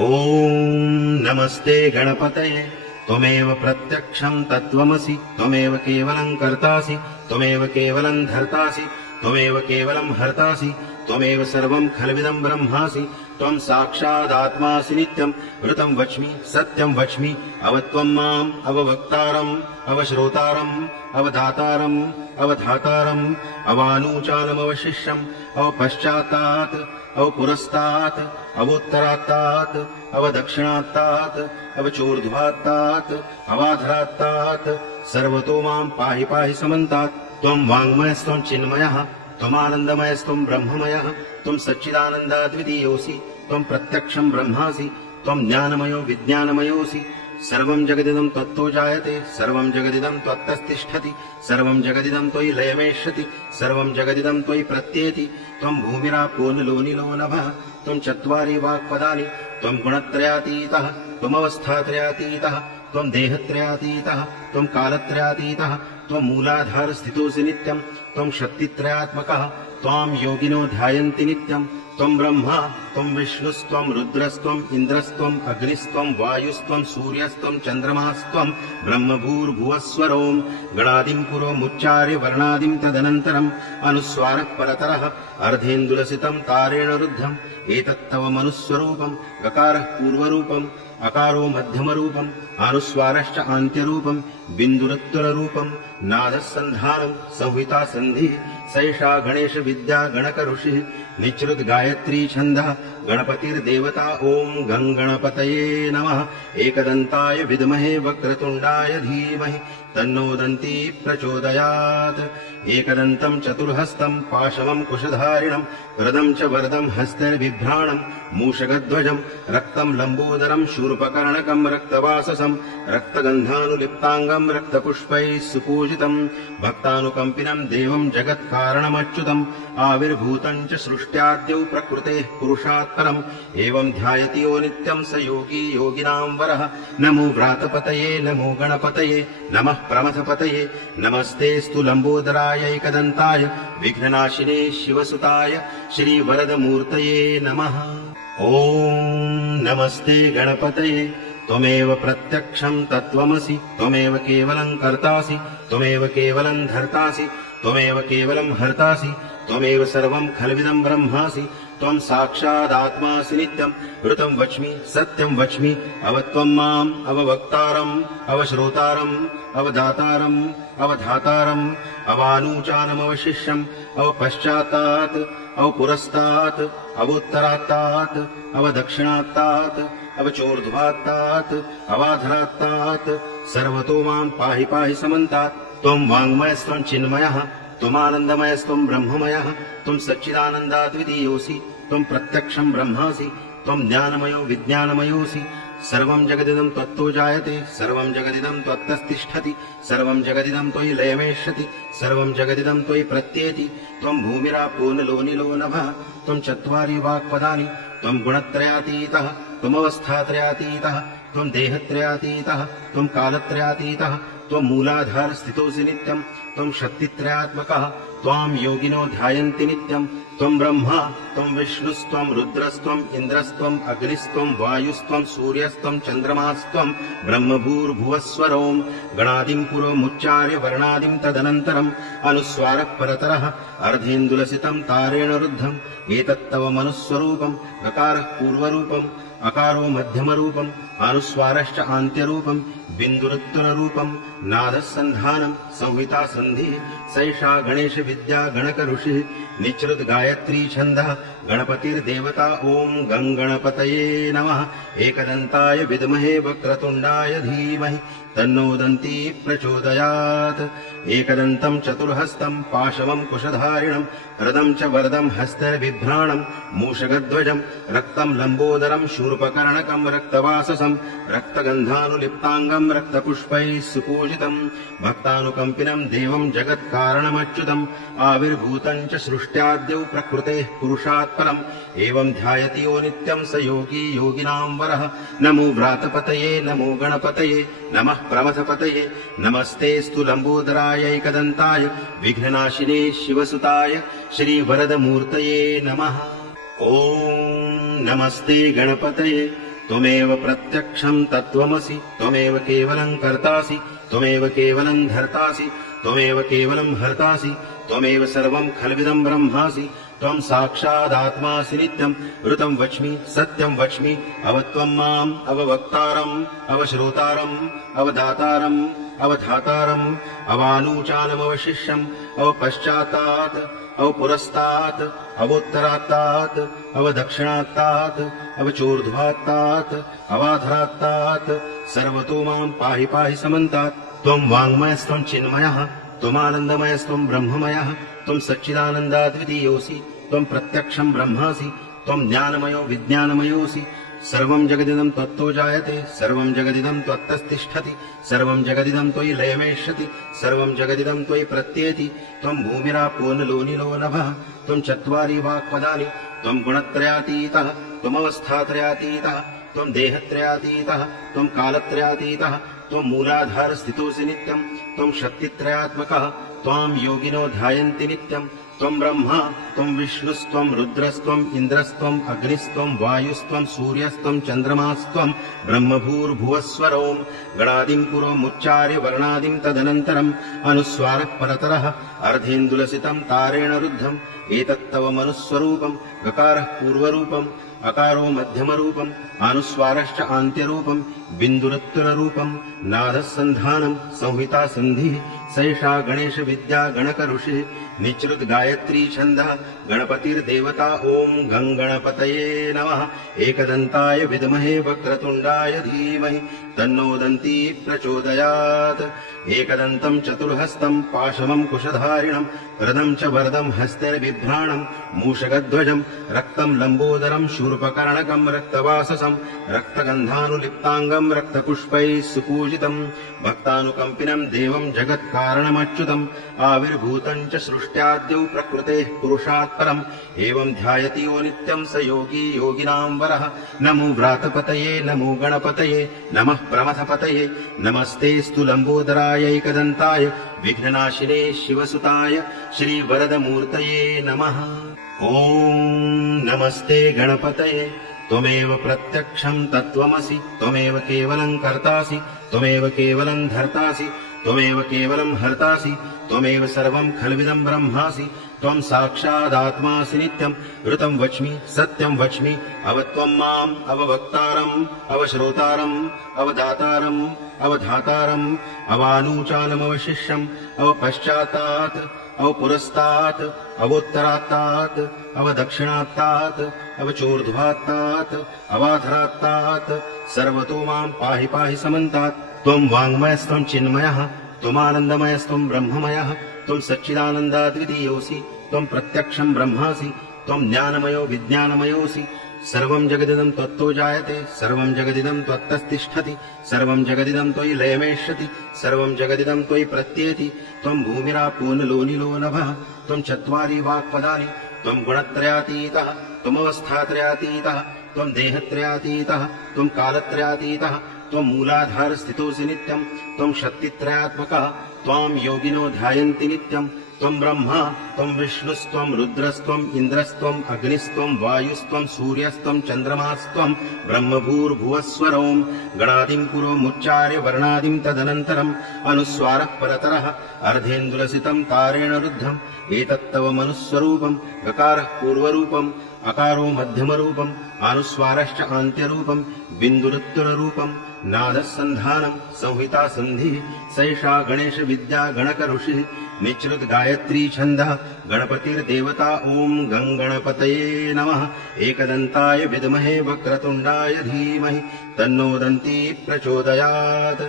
ओम नमस्ते गणपतये त्वमेव प्रत्यक्षं तत्त्वमसि त्वमेव केवलं कर्तासि त्वमेव केवलं धर्तासि त्वमेव केवलं हर्तासि त्वमेव सर्वं खल्विदं ब्रह्मासि त्वं साक्षादात्मासि नित्यं ऋतं वच्मि सत्यं वच्मि अवत्वं माम् अववक्तारम् अवश्रोतारम् अवदातारम् अवधातारम् अवानूचानमवशिष्यम् अवपश्चात्तात् अवपुरस्तात् अवोत्तरात्तात् अवदक्षिणात्तात् अवचोर्ध्वात्तात् अवाधरात्तात् सर्वतो मां पाहि पाहि समन्तात् त्वं वाङ्मयस्त्वं चिन्मयः त्वमानन्दमयस्त्वं ब्रह्ममयः त्वं सच्चिदानन्दाद्वितीयोऽसि त्वं प्रत्यक्षं ब्रह्मासि त्वं ज्ञानमयो विज्ञानमयोऽसि सर्वं जगदिदं त्वत्तो जायते सर्वं जगदिदं त्वत्तस्तिष्ठति सर्वं जगदिदं त्वयि लयमेष्यति सर्वं जगदिदं त्वयि प्रत्येति त्वं भूमिरापो निलो निलो नभः त्वं चत्वारि वाक्पदानि त्वं गुणत्रयातीतः त्वमवस्थात्रयातीतः त्वं देहत्रयातीतः त्वं कालत्रयातीतः त्वं मूलाधारस्थितोऽसि नित्यं त्वं शक्तित्रयात्मकः त्वां योगिनो ध्यायन्ति नित्यं त्वं ब्रह्मा त्वं विष्णुस्त्वं रुद्रस्त्वं इन्द्रस्त्वं अग्निस्त्वं वायुस्त्वं सूर्यस्त्वं चन्द्रमास्त्वं ब्रह्मभूर्भुवस्वरों गणादिं पुरोमुच्चार्य वर्णादिं तदनन्तरम् अनुस्वारः परतरः अर्धेन्दुलसितं तारेण रुद्धम् एतत्तव मनुस्वरूपं गकारः पूर्वरूपम् अकारो मध्यमरूपम् अनुस्वारश्च आन्त्यरूपं बिन्दुरुत्तररूपं नादः सन्धानं संहिता सन्धिः सैषा गणेश विद्या गणक ऋषिः निचृत गायत्री छन्दः गणपतिर्देवता ओम गं गणपतये नमः एकदन्ताय विद्महे वक्रतुण्डाय धीमहि तन्नो दन्ती प्रचोदयात् एकदन्तं चतुर्हस्तं पाशवं कुशधारिणं वरदं च वरदं हस्तैर्बिभ्राणं मूषकध्वजं रक्तं लम्बोदरं शूर्पकर्णकं रक्तवाससं रक्तगन्धानुलिप्ताङ्गं रक्तपुष्पैः सुपूजितं भक्तानुकम्पिनं देवं जगत्कारणमच्युतम् आविर्भूतं च सृष्ट्याद्यौ प्रकृतेः पुरुषात् परम् एवं ध्यायति यो नित्यं स योगी योगिनां वरः नमो व्रातपतये नमो गणपतये नमः प्रमथपतये नमस्तेऽस्तु लम्बोदराय एकदन्ताय विघ्ननाशिने शिवसुताय श्रीवरदमूर्तये नमः। ॐ नमस्ते गणपतये त्वमेव प्रत्यक्षं तत्त्वमसि त्वमेव केवलं कर्तासि त्वमेव केवलं धर्तासि त्वमेव केवलं हर्तासि त्वमेव सर्वं खल्विदं ब्रह्मासि त्वं साक्षादात्मासि नित्यं ऋतं वच्मि सत्यं वच्मि अवत्वं माम् अववक्तारम् अवश्रोतारम् अवदातारम् अवधातारम् अवानूचानमवशिष्यम् अवपश्चात्तात् अवपुरस्तात् अवोत्तरात्तात् अवदक्षिणात्तात् अवचोर्ध्वात्तात् अवाधरात्तात् सर्वतो मां पाहि पाहि समन्तात् त्वं वाङ्मयस्त्वं चिन्मयः त्वमानन्दमयस्त्वं ब्रह्ममयः त्वं सच्चिदानन्दाद्वितीयोऽसि त्वं प्रत्यक्षं ब्रह्मासि त्वं ज्ञानमयो विज्ञानमयोऽसि सर्वं जगदिदं त्वत्तो जायते सर्वं जगदिदं त्वत्तस्तिष्ठति सर्वं जगदिदं त्वयि लयमेष्यति सर्वं जगदिदं त्वयि प्रत्येति त्वं भूमिरापो निलो निलो नभः त्वं चत्वारि वाक्पदानि त्वं गुणत्रयातीतः त्वमवस्थात्रयातीतः त्वं देहत्रयातीतः त्वं कालत्रयातीतः त्वं मूलाधारस्थितोऽसि नित्यं त्वं शक्तित्रयात्मकः त्वां योगिनो ध्यायन्ति नित्यं त्वं ब्रह्मा त्वं विष्णुस्त्वं रुद्रस्त्वं इन्द्रस्त्वं अग्निस्त्वं वायुस्त्वं सूर्यस्त्वं चन्द्रमास्त्वं ब्रह्मभूर्भुवस्वरों गणादिं पुरोमुच्चार्य वर्णादिं तदनन्तरम् अनुस्वारः परतरः अर्धेन्दुलसितं तारेण रुद्धम् एतत्तव मनुस्वरूपं गकारः पूर्वरूपम् अकारो मध्यमरूपम् अनुस्वारश्च आन्त्यरूपं बिन्दुरुत्तररूपं नादः सन्धानं संहिता सन्धिः सैषा गणेश विद्या गणक ऋषिः निचृत गायत्री छन्दः गणपतिर्देवता ओम गं गणपतये नमः एकदन्ताय विद्महे वक्रतुण्डाय धीमहि तन्नो दन्ती प्रचोदयात् एकदन्तं चतुर्हस्तं पाशवं कुशधारिणं रदं च वरदं हस्तैर्बिभ्राणं मूषकध्वजं रक्तं लम्बोदरं शूर्पकर्णकं रक्तवाससं रक्तगन्धानुलिप्ताङ्गं रक्तपुष्पैः सुपूजितं भक्तानुकम्पिनं देवं जगत्कारणमच्युतम् आविर्भूतं च सृष्ट्याद्यौ प्रकृतेः पुरुषात् परम् एवं ध्यायति यो नित्यं स योगी योगिनां वरः नमो व्रातपतये नमो गणपतये नमः प्रमथपतये नमस्तेऽस्तु लम्बोदराय एकदन्ताय विघ्ननाशिने शिवसुताय श्रीवरदमूर्तये नमः। ॐ नमस्ते गणपतये त्वमेव प्रत्यक्षं तत्त्वमसि त्वमेव केवलं कर्तासि त्वमेव केवलं धर्तासि त्वमेव केवलं हर्तासि त्वमेव सर्वं खल्विदं ब्रह्मासि त्वं साक्षादात्मासि नित्यं ऋतं वच्मि सत्यं वच्मि अवत्वं माम् अववक्तारम् अवश्रोतारम् अवदातारम् अवधातारम् अवानूचानमवशिष्यम् अवपश्चात्तात् अवपुरस्तात् अवोत्तरात्तात् अवदक्षिणात्तात् अवचोर्ध्वात्तात् अवाधरात्तात् सर्वतो मां पाहि पाहि समन्तात् त्वं वाङ्मयस्त्वं चिन्मयः त्वमानन्दमयस्त्वं ब्रह्ममयः त्वं सच्चिदानन्दाद्वितीयोऽसि त्वं प्रत्यक्षं ब्रह्मासि त्वं ज्ञानमयो विज्ञानमयोऽसि सर्वं जगदिदं त्वत्तो जायते सर्वं जगदिदं त्वत्तस्तिष्ठति सर्वं जगदिदं त्वयि लयमेष्यति सर्वं जगदिदं त्वयि प्रत्येति त्वं भूमिरापो नलो निलो नभः त्वं चत्वारि वाक्पदानि त्वं गुणत्रयातीतः त्वमवस्थात्रयातीतः त्वं देहत्रयातीतः त्वं कालत्रयातीतः त्वं मूलाधारस्थितोऽसि नित्यं त्वं शक्तित्रयात्मकः त्वां योगिनो ध्यायन्ति नित्यं त्वं ब्रह्मा त्वं विष्णुस्त्वं रुद्रस्त्वं इन्द्रस्त्वं अग्निस्त्वं वायुस्त्वं सूर्यस्त्वं चन्द्रमास्त्वं ब्रह्मभूर्भुवस्वरों गणादिं पुरोमुच्चार्य वर्णादिं तदनन्तरम् अनुस्वारः परतरः अर्धेन्दुलसितं तारेण रुद्धम् एतत्तव मनुस्वरूपं गकारः पूर्वरूपम् अकारो मध्यमरूपम् अनुस्वारश्च आन्त्यरूपम् बिन्दुरुत्तररूपम् नादः सन्धानम् संहिता सन्धिः सैषा गणेश विद्या गणक ऋषिः निचृत गायत्री छन्दः गणपतिर्देवता ॐ गं गणपतये नमः एकदन्ताय विद्महे वक्रतुण्डाय धीमहि तन्नो दन्ती प्रचोदयात् एकदन्तं चतुर्हस्तं पाशमं कुशधारिणं रदं च वरदं हस्तैर्बिभ्राणं मूषकध्वजं रक्तं लम्बोदरं शूर्पकर्णकं रक्तवाससं रक्तगन्धानुलिप्ताङ्गं रक्तपुष्पैः सुपूजितं भक्तानुकम्पिनं देवं जगत्कारणमच्युतम् आविर्भूतं च सृष्ट्याद्यौ प्रकृतेः पुरुषात् परम् एवं ध्यायति यो नित्यं स योगी योगिनां वरः नमो व्रातपतये नमो गणपतये नमः प्रमथपतये नमस्तेऽस्तु लम्बोदरायैकदन्ताय विघ्ननाशिने शिवसुताय श्रीवरदमूर्तये नमः ॐ नमस्ते गणपतये त्वमेव प्रत्यक्षं तत्त्वमसि त्वमेव केवलं कर्तासि त्वमेव केवलं धर्तासि त्वमेव केवलं हर्तासि त्वमेव सर्वं खल्विदं ब्रह्मासि त्वं साक्षादात्मासि नित्यं ऋतं वच्मि सत्यं वच्मि अवत्वं माम् अववक्तारम् अवश्रोतारम् अवदातारम् अवधातारम् अवानूचानमवशिष्यम् अवपश्चात्तात् अवपुरस्तात् अवोत्तरात्तात् अवदक्षिणात्तात् अवचोर्ध्वात्तात् अवाधरात्तात् सर्वतो मां पाहि पाहि समन्तात् त्वं वाङ्मयस्त्वं चिन्मयः त्वमानन्दमयस्त्वं ब्रह्ममयः त्वं सच्चिदानन्दाद्वितीयोऽसि त्वं प्रत्यक्षं ब्रह्मासि त्वं ज्ञानमयो विज्ञानमयोऽसि सर्वं जगदिदं त्वत्तो जायते सर्वं जगदिदं त्वत्तस्तिष्ठति सर्वं जगदिदं त्वयि लयमेष्यति सर्वं जगदिदं त्वयि प्रत्येति त्वं भूमिरापो नलो निलो नभः त्वं चत्वारि वाक्पदानि त्वं गुणत्रयातीतः त्वमवस्थात्रयातीतः त्वं देहत्रयातीतः त्वं कालत्रयातीतः त्वं मूलाधारस्थितोऽसि नित्यं त्वं शक्तित्रयात्मकः त्वां योगिनो ध्यायन्ति नित्यं त्वं ब्रह्मा त्वं विष्णुस्त्वं रुद्रस्त्वं इन्द्रस्त्वं अग्निस्त्वं वायुस्त्वं सूर्यस्त्वं चन्द्रमास्त्वं ब्रह्मभूर्भुवस्वरों गणादिं पुरोमुच्चार्य वर्णादिं तदनन्तरम् अनुस्वारः परतरः अर्धेन्दुलसितं तारेण रुद्धम् एतत्तव मनुस्वरूपं गकारः पूर्वरूपम् अकारो मध्यमरूपम् अनुस्वारश्च आन्त्यरूपम् बिन्दुरुत्तररूपम् नादः सन्धानं संहिता सन्धिः सैषा गणेश विद्या गणक ऋषिः निचृत गायत्री छन्दः गणपतिर्देवता ॐ गं गणपतये नमः एकदन्ताय विद्महे वक्रतुण्डाय धीमहि तन्नो दन्ती प्रचोदयात्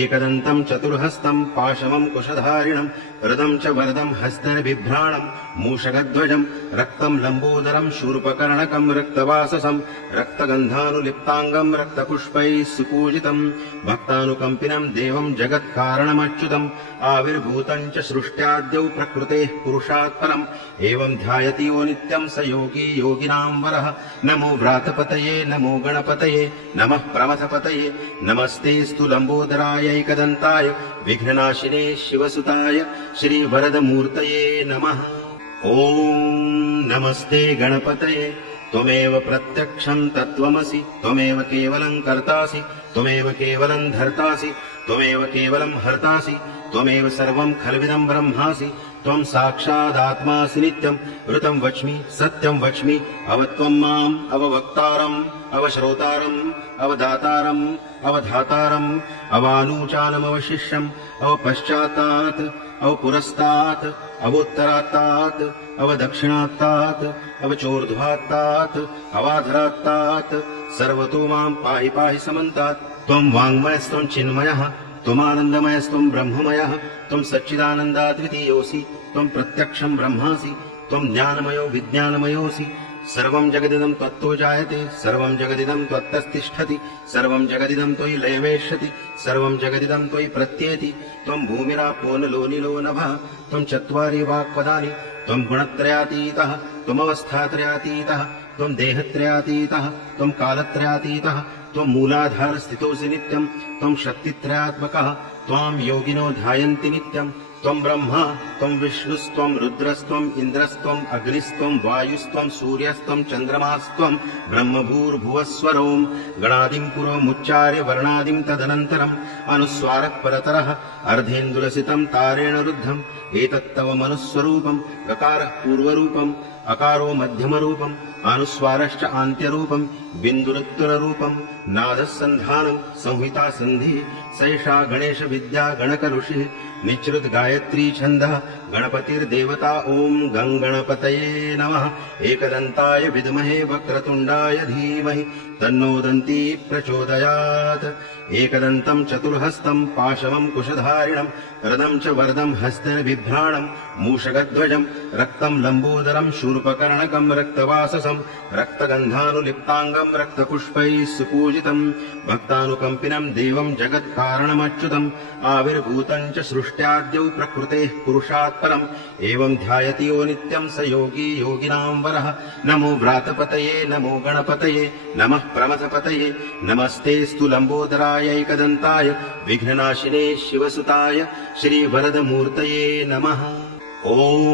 एकदन्तं चतुर्हस्तं पाशमं कुशधारिणं रदं च वरदं हस्तैर्बिभ्राणं मूषकध्वजं रक्तं लम्बोदरं शूर्पकर्णकं रक्तवाससं रक्तगन्धानुलिप्ताङ्गं रक्तपुष्पैः सुपूजितं भक्तानुकम्पिनं देवं जगत्कारणमच्युतम् आविर्भूतं च सृष्ट्याद्यौ प्रकृतेः पुरुषात् परम् एवं ध्यायति यो नित्यं स योगी योगिनां वरः नमो व्रातपतये नमो गणपतये नमः प्रमथपतये नमस्तेऽस्तु लम्बोदरायैकदन्ताय विघ्ननाशिने शिवसुताय श्रीवरदमूर्तये नमः ॐ नमस्ते गणपतये त्वमेव प्रत्यक्षं तत्त्वमसि त्वमेव केवलं कर्तासि त्वमेव केवलं धर्तासि त्वमेव केवलं हर्तासि त्वमेव सर्वं खल्विदं ब्रह्मासि त्वं साक्षादात्मासि नित्यं ऋतं वच्मि सत्यं वच्मि अवत्वं माम् अववक्तारम् अवश्रोतारम् अवदातारम् अवधातारम् अवानूचानमवशिष्यम् अवपश्चात्तात् अवपुरस्तात् अवोत्तरात्तात् अवदक्षिणात्तात् अवचोर्ध्वात्तात् अवाधरात्तात् सर्वतो मां पाहि पाहि समन्तात् त्वं वाङ्मयस्त्वं चिन्मयः त्वमानन्दमयस्त्वं ब्रह्ममयः त्वं सच्चिदानन्दाद्वितीयोऽसि त्वं प्रत्यक्षं ब्रह्मासि त्वं ज्ञानमयो विज्ञानमयोऽसि सर्वं जगदिदं त्वत्तो जायते सर्वं जगदिदं त्वत्तस्तिष्ठति सर्वं जगदिदं त्वयि लयमेष्यति सर्वं जगदिदं त्वयि प्रत्येति त्वं भूमिरापो नलो निलो नभः त्वं चत्वारि वाक्पदानि त्वं गुणत्रयातीतः त्वमवस्थात्रयातीतः त्वं देहत्रयातीतः त्वं कालत्रयातीतः त्वं मूलाधारस्थितोऽसि नित्यं त्वं शक्तित्रयात्मकः त्वां योगिनो ध्यायन्ति नित्यं त्वं ब्रह्मा त्वं विष्णुस्त्वं रुद्रस्त्वम् इन्द्रस्त्वम् अग्निस्त्वं वायुस्त्वं सूर्यस्त्वं चन्द्रमास्त्वं ब्रह्मभूर्भुवस्वरों गणादिं पुरोमुच्चार्य वर्णादिं तदनन्तरम् अनुस्वारः परतरः अर्धेन्दुलसितं तारेण रुद्धम् एतत्तव मनुस्वरूपं गकारः पूर्वरूपम् अकारो मध्यमरूपम् अनुस्वारश्च आन्त्यरूपम् बिन्दुरुत्तररूपम् नादः सन्धानं संहिता सन्धिः सैषा गणेश विद्या गणक ऋषिः निचृत गायत्री छन्दः गणपतिर्देवता ॐ गं गणपतये नमः एकदन्ताय विद्महे वक्रतुण्डाय धीमहि तन्नो दन्ती प्रचोदयात् एकदन्तं चतुर्हस्तं पाशवं कुशधारिणं रदं च वरदं हस्तनिर्बिभ्राणं मूषकध्वजं रक्तं लम्बोदरं शूर्पकर्णकं रक्तवाससं रक्तगन्धानुलिप्ताङ्गं रक्तपुष्पैः सुपूजितं भक्तानुकम्पिनं देवं जगत्कारणमच्युतम् आविर्भूतं च सृष्ट्याद्यौ प्रकृतेः पुरुषात् परम् एवं ध्यायति यो नित्यं स योगी योगिनां वरः नमो व्रातपतये नमो गणपतये नमः प्रमथपतये नमस्तेऽस्तु लम्बोदराय एकदन्ताय विघ्ननाशिने शिवसुताय श्रीवरदमूर्तये नमः ॐ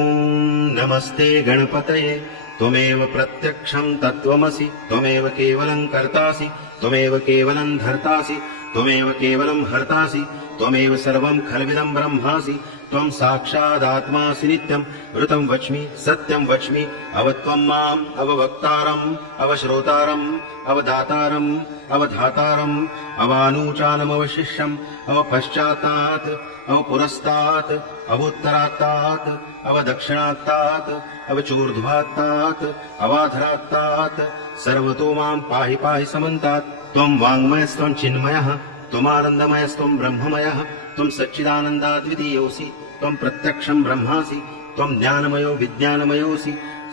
नमस्ते गणपतये त्वमेव प्रत्यक्षं तत्त्वमसि त्वमेव केवलं कर्तासि त्वमेव केवलं धर्तासि त्वमेव केवलं हर्तासि त्वमेव सर्वं खल्विदं ब्रह्मासि त्वं साक्षादात्मासि नित्यं ऋतं वच्मि सत्यं वच्मि अवत्वं माम् अववक्तारम् अवश्रोतारम् अवदातारम् अवधातारम् अवानूचानमवशिष्यम् अवपश्चात्तात् अवपुरस्तात् अवोत्तरात्तात् अवदक्षिणात्तात् अवचोर्ध्वात्तात् अवाधरात्तात् सर्वतो मां पाहि पाहि समन्तात् त्वं वाङ्मयस्त्वं चिन्मयः त्वमानन्दमयस्त्वं ब्रह्ममयः त्वं सच्चिदानन्दाद्वितीयोऽसि त्वं प्रत्यक्षं ब्रह्मासि त्वं ज्ञानमयो विज्ञानमयोऽसि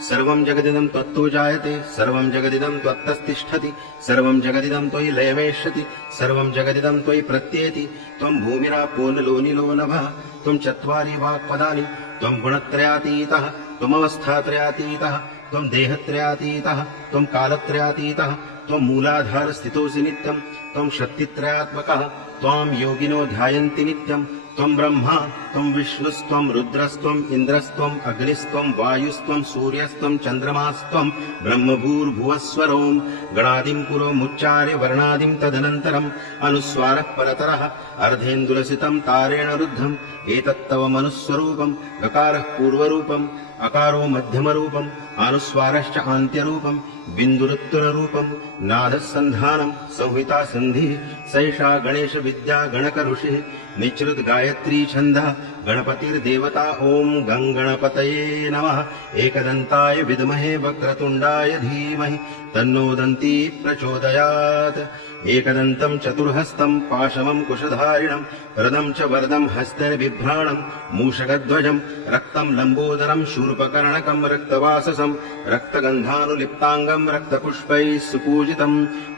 सर्वं जगदिदं त्वत्तो जायते सर्वं जगदिदं त्वत्तस्तिष्ठति सर्वं जगदिदं त्वयि लयमेष्यति सर्वं जगदिदं त्वयि प्रत्येति त्वं भूमिरापो नलो निलो नभः त्वं चत्वारि वाक्पदानि त्वं गुणत्रयातीतः त्वमवस्थात्रयातीतः त्वं देहत्रयातीतः त्वं कालत्रयातीतः त्वं मूलाधारस्थितोऽसि नित्यं त्वं शक्तित्रयात्मकः त्वां योगिनो ध्यायन्ति नित्यं त्वं ब्रह्मा त्वं विष्णुस्त्वं रुद्रस्त्वम् इन्द्रस्त्वम् अग्निस्त्वं वायुस्त्वं सूर्यस्त्वं चन्द्रमास्त्वं ब्रह्मभूर्भुवस्वरों गणादिं पुरोमुच्चार्य वर्णादिं तदनन्तरम् अनुस्वारः परतरः अर्धेन्दुलसितं तारेण रुद्धम् एतत्तव मनुस्वरूपं गकारः पूर्वरूपम् अकारो मध्यमरूपम् अनुस्वारश्च आन्त्यरूपम् बिन्दुरुत्तररूपम् नादः सन्धानं संहिता सन्धिः सैषा गणेश विद्या गणक ऋषिः निचृत गायत्री छन्दः गणपतिर्देवता ॐ गं गणपतये नमः एकदन्ताय विद्महे वक्रतुण्डाय धीमहि तन्नो दन्ती प्रचोदयात् एकदन्तं चतुर्हस्तं पाशवं कुशधारिणं रदं च वरदं हस्तनिर्बिभ्राणं मूषकध्वजं रक्तं लम्बोदरं शूर्पकर्णकं रक्तवाससं रक्तगन्धानुलिप्ताङ्गं रक्तपुष्पैः सुपूजितं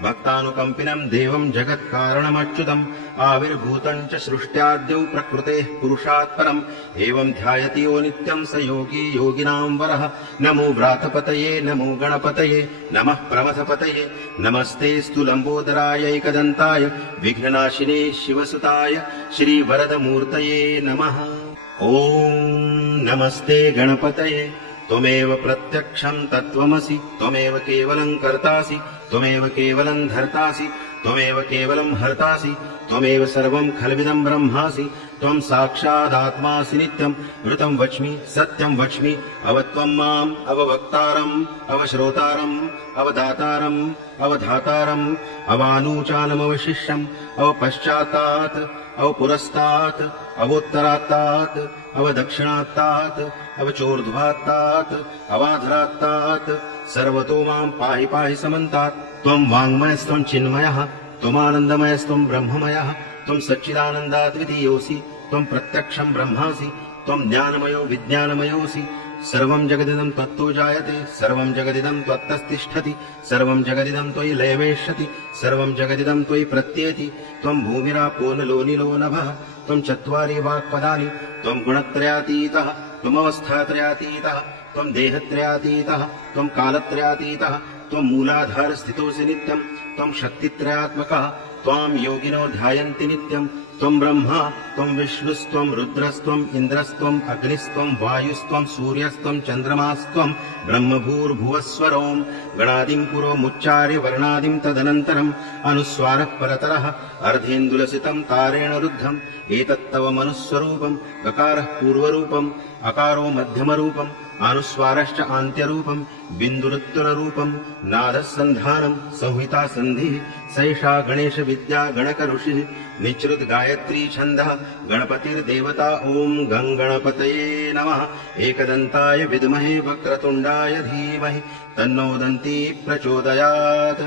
भक्तानुकम्पिनं देवं जगत्कारणमच्युतम् आविर्भूतं च सृष्ट्याद्यौ प्रकृतेः पुरुषात् परम् एवं ध्यायति यो नित्यं स योगी योगिनां वरः नमो व्रातपतये नमो गणपतये नमः प्रमथपतये नमस्तेऽस्तु लम्बोदराय एकदन्ताय विघ्ननाशिने शिवसुताय श्रीवरदमूर्तये नमः ॐ नमस्ते गणपतये त्वमेव प्रत्यक्षं तत्त्वमसि त्वमेव केवलं कर्तासि त्वमेव केवलं धर्तासि त्वमेव केवलं हर्तासि त्वमेव सर्वं खल्विदं ब्रह्मासि त्वं साक्षादात्मासि नित्यं ऋतं वच्मि सत्यं वच्मि अवत्वं माम् अववक्तारम् अवश्रोतारम् अवदातारम् अवधातारम् अवानूचानमवशिष्यम् अवपश्चात्तात् अवपुरस्तात् अवोत्तरात्तात् अवदक्षिणात्तात् अवचोर्ध्वात्तात् अवाधरात्तात् सर्वतो मां पाहि पाहि समन्तात् त्वं वाङ्मयस्त्वं चिन्मयः त्वमानन्दमयस्त्वं ब्रह्ममयः त्वं सच्चिदानन्दाद्वितीयोऽसि त्वं प्रत्यक्षं ब्रह्मासि त्वं ज्ञानमयो विज्ञानमयोऽसि सर्वं जगदिदं त्वत्तो जायते सर्वं जगदिदं त्वत्तस्तिष्ठति सर्वं जगदिदं त्वयि लयवेष्यति सर्वं जगदिदं त्वयि प्रत्येति त्वं भूमिरापो नलो निलो नभः त्वं चत्वारि वाक्पदानि त्वं गुणत्रयातीतः त्वमवस्थात्रयातीतः त्वं देहत्रयातीतः त्वं कालत्रयातीतः त्वं मूलाधारस्थितोऽसि नित्यं त्वं शक्तित्रयात्मकः त्वां योगिनो ध्यायन्ति नित्यं त्वं ब्रह्मा त्वं विष्णुस्त्वं रुद्रस्त्वम् इन्द्रस्त्वम् अग्निस्त्वं वायुस्त्वं सूर्यस्त्वं चन्द्रमास्त्वं ब्रह्मभूर्भुवस्वरों गणादिं पुरोमुच्चार्य वर्णादिं तदनन्तरम् अनुस्वारः परतरः अर्धेन्दुलसितं तारेण रुद्धम् एतत्तव मनुस्वरूपम् गकारः पूर्वरूपम् अकारो मध्यमरूपम् अनुस्वारश्च आन्त्यरूपम् बिन्दुरुत्तररूपम् नादः सन्धानम् संहिता सन्धिः सैषा गणेश विद्या गणक ऋषिः निचृत गायत्री छन्दः गणपतिर्देवता ॐ गङ्गणपतये नमः एकदन्ताय विद्महे वक्रतुण्डाय धीमहि तन्नो दन्ती प्रचोदयात्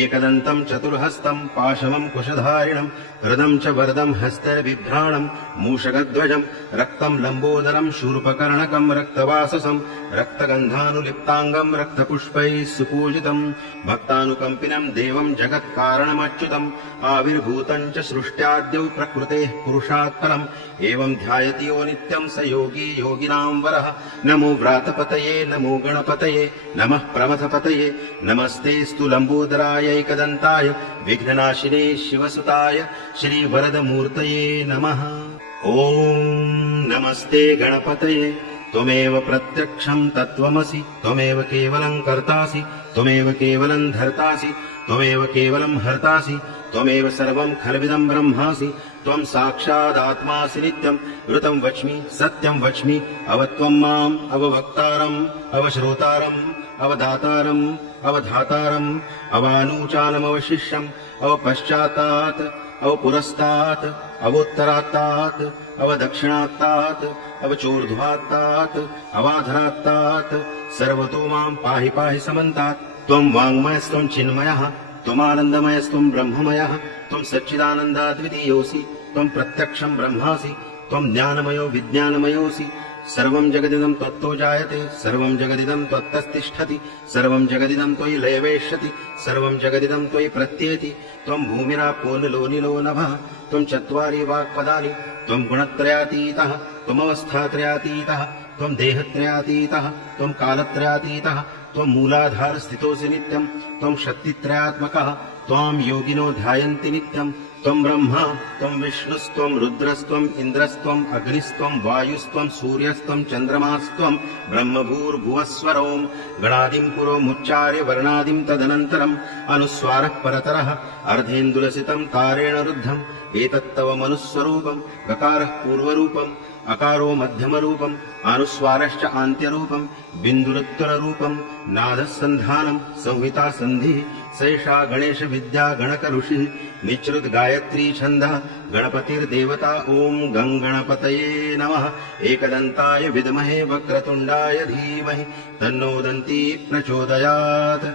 एकदन्तं चतुर्हस्तं पाशमं कुशधारिणं हृदं च वरदं हस्तबिभ्राणं मूषकध्वजं रक्तं लम्बोदरं शूर्पकर्णकं रक्तवाससं रक्तगन्धानुलिप्ताङ्गं रक्तपुष्पैः सुपूजितं भक्तानुकम्पिनं देवं जगत्कारणमच्युतम् आविर्भूतं च सृष्ट्याद्यौ प्रकृतेः पुरुषात् परम् एवं ध्यायति यो नित्यं स योगी योगिनां वरः नमो व्रातपतये नमो गणपतये नमः प्रमथपतये नमस्तेऽस्तु लम्बोदरायैकदन्ताय विघ्ननाशिने शिवसुताय श्रीवरदमूर्तये नमः ॐ नमस्ते गणपतये त्वमेव प्रत्यक्षं तत्त्वमसि त्वमेव केवलं कर्तासि त्वमेव केवलं धर्तासि त्वमेव केवलं हर्तासि त्वमेव सर्वं खल्विदं ब्रह्मासि त्वं साक्षादात्मासि नित्यं ऋतं वच्मि सत्यं वच्मि अवत्वं माम् अववक्तारम् अवश्रोतारम् अवदातारम् अवधातारम् अवानूचानमवशिष्यम् अवपश्चात्तात् अवपुरस्तात् अवोत्तरात्तात् अवदक्षिणात्तात् अवचोर्ध्वात्तात् अवाधरात्तात् सर्वतो मां पाहि पाहि समन्तात् त्वं वाङ्मयस्त्वं चिन्मयः त्वमानन्दमयस्त्वं ब्रह्ममयः त्वं सच्चिदानन्दाद्वितीयोऽसि त्वं प्रत्यक्षं ब्रह्मासि त्वं ज्ञानमयो विज्ञानमयोऽसि सर्वं जगदिदं त्वत्तो जायते सर्वं जगदिदं त्वत्तस्तिष्ठति सर्वं जगदिदं त्वयि लयवेष्यति सर्वं जगदिदं त्वयि प्रत्येति त्वं भूमिरापो नलो निलो नभः त्वं चत्वारि वाक्पदानि त्वं गुणत्रयातीतः त्वमवस्थात्रयातीतः त्वं देहत्रयातीतः त्वं कालत्रयातीतः त्वं मूलाधारस्थितोऽसि नित्यं त्वं शक्तित्रयात्मकः त्वां योगिनो ध्यायन्ति नित्यं त्वं ब्रह्मा त्वं विष्णुस्त्वं रुद्रस्त्वम् इन्द्रस्त्वम् अग्निस्त्वं वायुस्त्वं सूर्यस्त्वं चन्द्रमास्त्वं ब्रह्मभूर्भुवस्वरों गणादिं पुरोमुच्चार्य वर्णादिं तदनन्तरम् अनुस्वारः परतरः अर्धेन्दुलसितं तारेण रुद्धम् एतत्तव मनुस्वरूपम् गकारः पूर्वरूपम् अकारो मध्यमरूपम् अनुस्वारश्च आन्त्यरूपम् बिन्दुरुत्तररूपम् नादः सन्धानम् संहिता सन्धिः सैषा गणेश विद्या गणक ऋषिः निचृत गायत्री छन्दः गणपतिर्देवता ॐ गङ्गणपतये नमः एकदन्ताय विद्महे वक्रतुण्डाय धीमहि तन्नो दन्ती प्रचोदयात्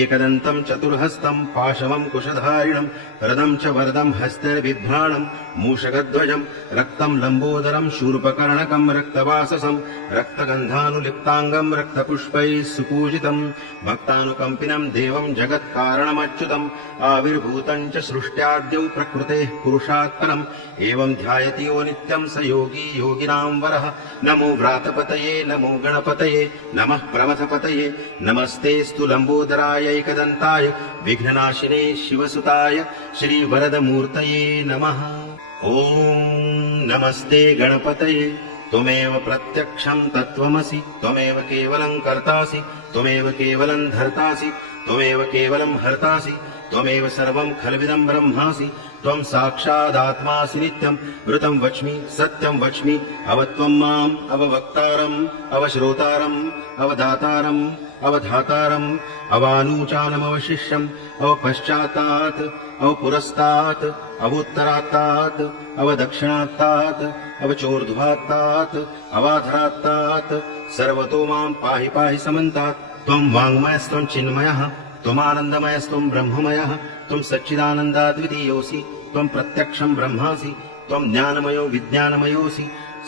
एकदन्तं चतुर्हस्तं पाशमं कुशधारिणं हृदं च वरदं हस्तबिभ्राणं मूषकध्वजं रक्तं लम्बोदरं शूर्पकर्णकं रक्तवाससं रक्तगन्धानुलिप्ताङ्गं रक्तपुष्पैः सुपूजितं भक्तानुकम्पिनं देवं जगत्कारणमच्युतम् आविर्भूतं च सृष्ट्याद्यौ प्रकृतेः पुरुषात् परम् एवं ध्यायति यो नित्यं स योगी योगिनां वरः नमो व्रातपतये नमो गणपतये नमः प्रमथपतये नमस्तेऽस्तु लम्बोदरायैकदन्ताय विघ्ननाशिने शिवसुताय श्रीवरदमूर्तये नमः ॐ नमस्ते गणपतये त्वमेव प्रत्यक्षं तत्त्वमसि त्वमेव केवलं कर्तासि त्वमेव केवलं धर्तासि त्वमेव केवलं हर्तासि त्वमेव सर्वं खल्विदं ब्रह्मासि त्वं साक्षादात्मासि नित्यं ऋतं वच्मि सत्यं वच्मि अवत्वं माम् अववक्तारम् अवश्रोतारम् अवदातारम् अवधातारम् अवानूचानमवशिष्यम् अवपश्चात्तात् अवपुरस्तात् अवोत्तरात्तात् अवदक्षिणात्तात् अवचोर्ध्वात्तात् अवाधरात्तात् सर्वतो मां पाहि पाहि समन्तात् त्वं वाङ्मयस्त्वं चिन्मयः त्वमानन्दमयस्त्वं ब्रह्ममयः त्वं सच्चिदानन्दाद्वितीयोऽसि त्वं प्रत्यक्षं ब्रह्मासि त्वं ज्ञानमयो विज्ञानमयोऽसि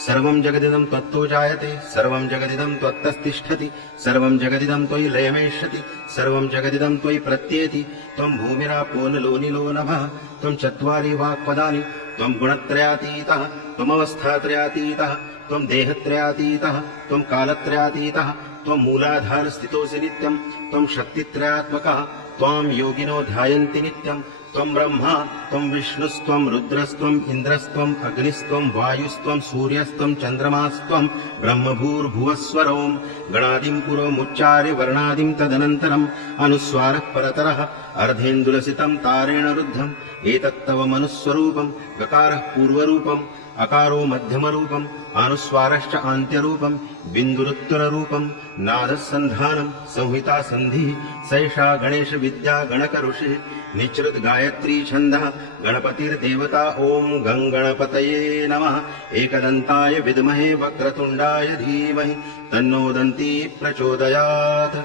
सर्वं जगदिदं त्वत्तो जायते सर्वं जगदिदं त्वत्तस्तिष्ठति सर्वं जगदिदं त्वयि लयमेष्यति सर्वं जगदिदं त्वयि प्रत्येति त्वं भूमिरापो नलो निलो नभः त्वं चत्वारि वाक्पदानि त्वं गुणत्रयातीतः त्वमवस्थात्रयातीतः त्वं देहत्रयातीतः त्वं कालत्रयातीतः त्वं मूलाधारस्थितोऽसि नित्यं त्वं शक्तित्रयात्मकः त्वां योगिनो ध्यायन्ति नित्यं त्वं ब्रह्मा त्वं विष्णुस्त्वं रुद्रस्त्वम् इन्द्रस्त्वम् अग्निस्त्वं वायुस्त्वं सूर्यस्त्वं चन्द्रमास्त्वं ब्रह्मभूर्भुवस्वरों गणादिं पुरोमुच्चार्य वर्णादिं तदनन्तरम् अनुस्वारः परतरः अर्धेन्दुलसितं तारेण रुद्धम् एतत्तव मनुस्वरूपं गकारः पूर्वरूपम् अकारो मध्यमरूपम् अनुस्वारश्च आन्त्यरूपम् बिन्दुरुत्तररूपम् नादः सन्धानम् संहिता सन्धिः सैषा गणेश विद्या गणकऋषिः निचृत गायत्री छन्दः गणपतिर्देवता ॐ गङ्गणपतये नमः एकदन्ताय विद्महे वक्रतुण्डाय धीमहि तन्नो दन्ती प्रचोदयात्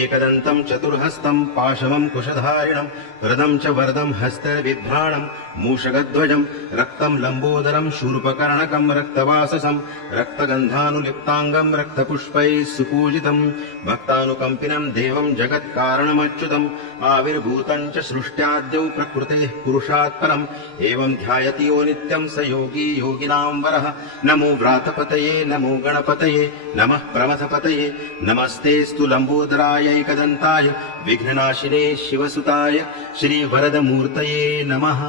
एकदन्तं चतुर्हस्तं पाशमं कुशधारिणं हृदं च वरदं हस्तैर्बिभ्राणं मूषकध्वजं रक्तं लम्बोदरं शूर्पकर्णकं रक्तवाससं रक्तगन्धानुलिप्ताङ्गं रक्तपुष्पैः सुपूजितं भक्तानुकम्पिनं देवं जगत्कारणमच्युतम् आविर्भूतं च सृष्ट्याद्यौ प्रकृतेः पुरुषात् परम् एवं ध्यायति यो नित्यं स योगी योगिनां वरः नमो व्रातपतये नमो गणपतये नमः प्रमथपतये नमस्तेऽस्तु लम्बोदरायैकदन्ताय विघ्ननाशिने शिवसुताय श्रीवरदमूर्तये नमः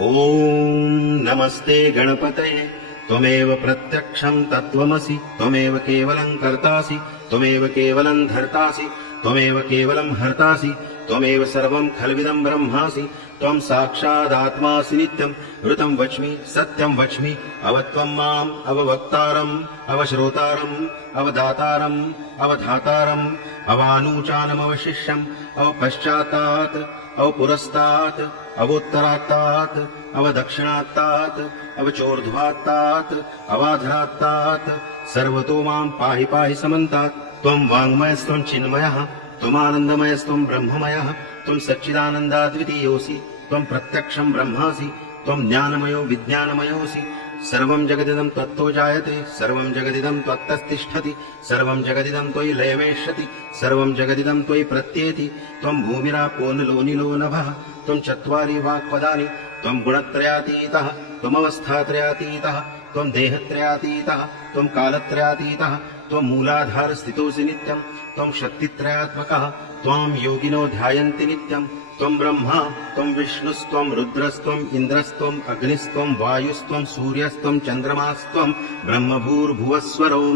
ॐ नमस्ते गणपतये त्वमेव प्रत्यक्षं तत्त्वमसि त्वमेव केवलं कर्तासि त्वमेव केवलं धर्तासि त्वमेव केवलं हर्तासि त्वमेव सर्वं खल्विदं ब्रह्मासि त्वं साक्षादात्मासि नित्यं ऋतं वच्मि सत्यं वच्मि अवत्वं माम् अववक्तारम् अवश्रोतारम् अवदातारम् अवधातारम् अवानूचानमवशिष्यम् अवपश्चात्तात् अवपुरस्तात् अवोत्तरात्तात् अवदक्षिणात्तात् अवचोर्ध्वात्तात् अवाधरात्तात् सर्वतो मां पाहि पाहि समन्तात् त्वं वाङ्मयस्त्वं चिन्मयः त्वमानन्दमयस्त्वं ब्रह्ममयः त्वं सच्चिदानन्दाद्वितीयोऽसि त्वं प्रत्यक्षं ब्रह्मासि त्वं ज्ञानमयो विज्ञानमयोऽसि सर्वं जगदिदं त्वत्तो जायते सर्वं जगदिदं त्वत्तस्तिष्ठति सर्वं जगदिदं त्वयि लयमेष्यति सर्वं जगदिदं त्वयि प्रत्येति त्वं भूमिरापो नलो निलो नभः त्वं चत्वारि वाक्पदानि त्वं गुणत्रयातीतः त्वमवस्थात्रयातीतः त्वं देहत्रयातीतः त्वं कालत्रयातीतः त्वं मूलाधारस्थितोऽसि नित्यं त्वं शक्तित्रयात्मकः त्वां योगिनो ध्यायन्ति नित्यं त्वं ब्रह्मा त्वं विष्णुस्त्वं रुद्रस्त्वम् इन्द्रस्त्वम् अग्निस्त्वं वायुस्त्वं सूर्यस्त्वं चन्द्रमास्त्वं ब्रह्मभूर्भुवस्वरों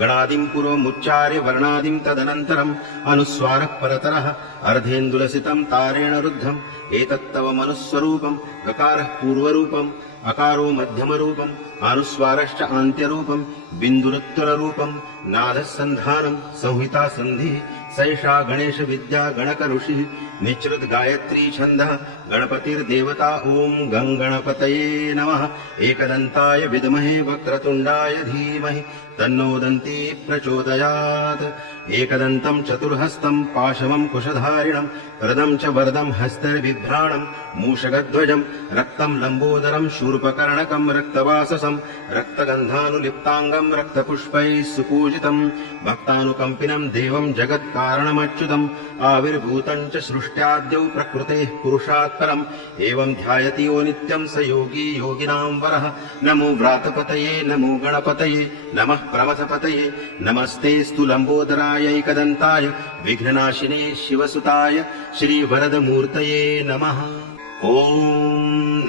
गणादिं पुरोमुच्चार्य वर्णादिं तदनन्तरम् अनुस्वारः परतरः अर्धेन्दुलसितं तारेण रुद्धम् एतत्तव मनुस्वरूपं गकारः पूर्वरूपम् अकारो मध्यमरूपम् अनुस्वारश्च आन्त्यरूपम् बिन्दुरुत्तररूपम् नादः सन्धानम् संहिता सन्धिः सैषा गणेश विद्या गणकऋषिः निचृत गायत्री छन्दः गणपतिर्देवता ॐ गङ्गणपतये नमः एकदन्ताय विद्महे वक्रतुण्डाय धीमहि तन्नो दन्ती प्रचोदयात् एकदन्तं चतुर्हस्तं पाशमं कुशधारिणं हृदं च वरदं हस्तैर्बिभ्राणं मूषकध्वजं रक्तं लम्बोदरं शूर्पकर्णकं रक्तवाससं रक्तगन्धानुलिप्ताङ्गं रक्तपुष्पैः सुपूजितं भक्तानुकम्पिनं देवं जगत्कारणमच्युतम् आविर्भूतं च सृष्ट्याद्यौ प्रकृतेः पुरुषात् परम् एवं ध्यायति यो नित्यं स योगी योगिनां वरः नमो व्रातपतये नमो गणपतये नमः प्रमथपतये नमस्तेऽस्तु लम्बोदरायैकदन्ताय विघ्ननाशिने शिवसुताय श्रीवरदमूर्तये नमः ॐ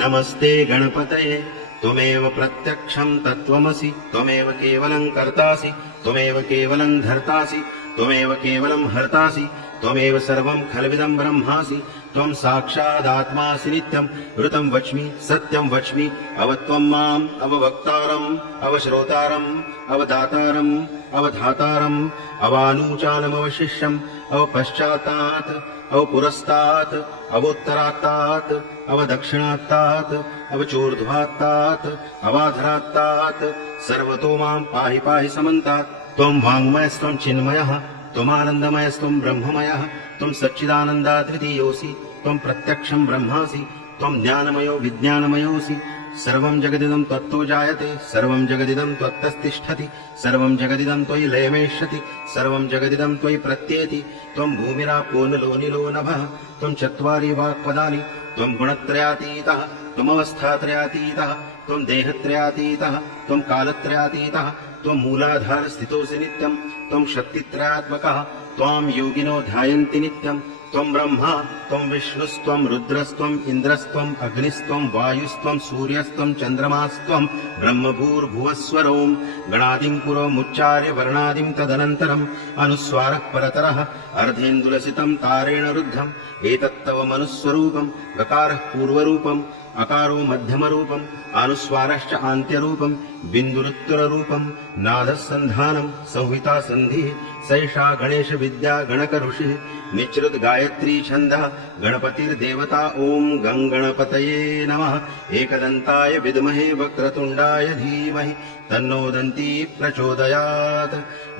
नमस्ते गणपतये त्वमेव प्रत्यक्षं तत्त्वमसि त्वमेव केवलं कर्तासि त्वमेव केवलं धर्तासि त्वमेव केवलं हर्तासि त्वमेव सर्वं खल्विदं ब्रह्मासि त्वं साक्षादात्मासि नित्यं ऋतं वच्मि सत्यं वच्मि अवत्वं माम् अववक्तारम् अवश्रोतारम् अवदातारम् अवधातारम् अवानूचानमवशिष्यम् अवपश्चात्तात् अवपुरस्तात् अवोत्तरात्तात् अवदक्षिणात्तात् अवचोर्ध्वात्तात् अवाधरात्तात् सर्वतो मां पाहि पाहि समन्तात् त्वं वाङ्मयस्त्वं चिन्मयः त्वमानन्दमयस्त्वं ब्रह्ममयः त्वं सच्चिदानन्दाद्वितीयोऽसि त्वं प्रत्यक्षं ब्रह्मासि त्वं ज्ञानमयो विज्ञानमयोऽसि सर्वं जगदिदं त्वत्तो जायते सर्वं जगदिदं त्वत्तस्तिष्ठति सर्वं जगदिदं त्वयि लयमेष्यति सर्वं जगदिदं त्वयि प्रत्येति त्वं भूमिरापो नलो निलो नभः त्वं चत्वारि वाक्पदानि त्वं गुणत्रयातीतः त्वमवस्थात्रयातीतः त्वं देहत्रयातीतः त्वं कालत्रयातीतः त्वं मूलाधार स्थितोऽसि नित्यं त्वं शक्तित्रयात्मकः त्वां योगिनो ध्यायन्ति नित्यं त्वं ब्रह्मा त्वं विष्णुस्त्वं रुद्रस्त्वम् इन्द्रस्त्वम् अग्निस्त्वं वायुस्त्वं सूर्यस्त्वं चन्द्रमास्त्वं ब्रह्मभूर्भुवस्वरों गणादिं पुरोमुच्चार्य वर्णादिं तदनन्तरम् अनुस्वारः परतरः अर्धेन्दुलसितं तारेण रुद्धम् एतत्तव मनुस्वरूपम् गकारः पूर्वरूपम् अकारो मध्यमरूपम् अनुस्वारश्च आन्त्यरूपम् बिन्दुरुत्तररूपम् नादः सन्धानम् संहिता सन्धिः सैषा गणेश विद्या गणक ऋषिः निचृत गायत्री छन्दः गणपतिर्देवता ॐ गङ्गणपतये नमः एकदन्ताय विद्महे वक्रतुण्डाय धीमहि तन्नो दन्ती प्रचोदयात्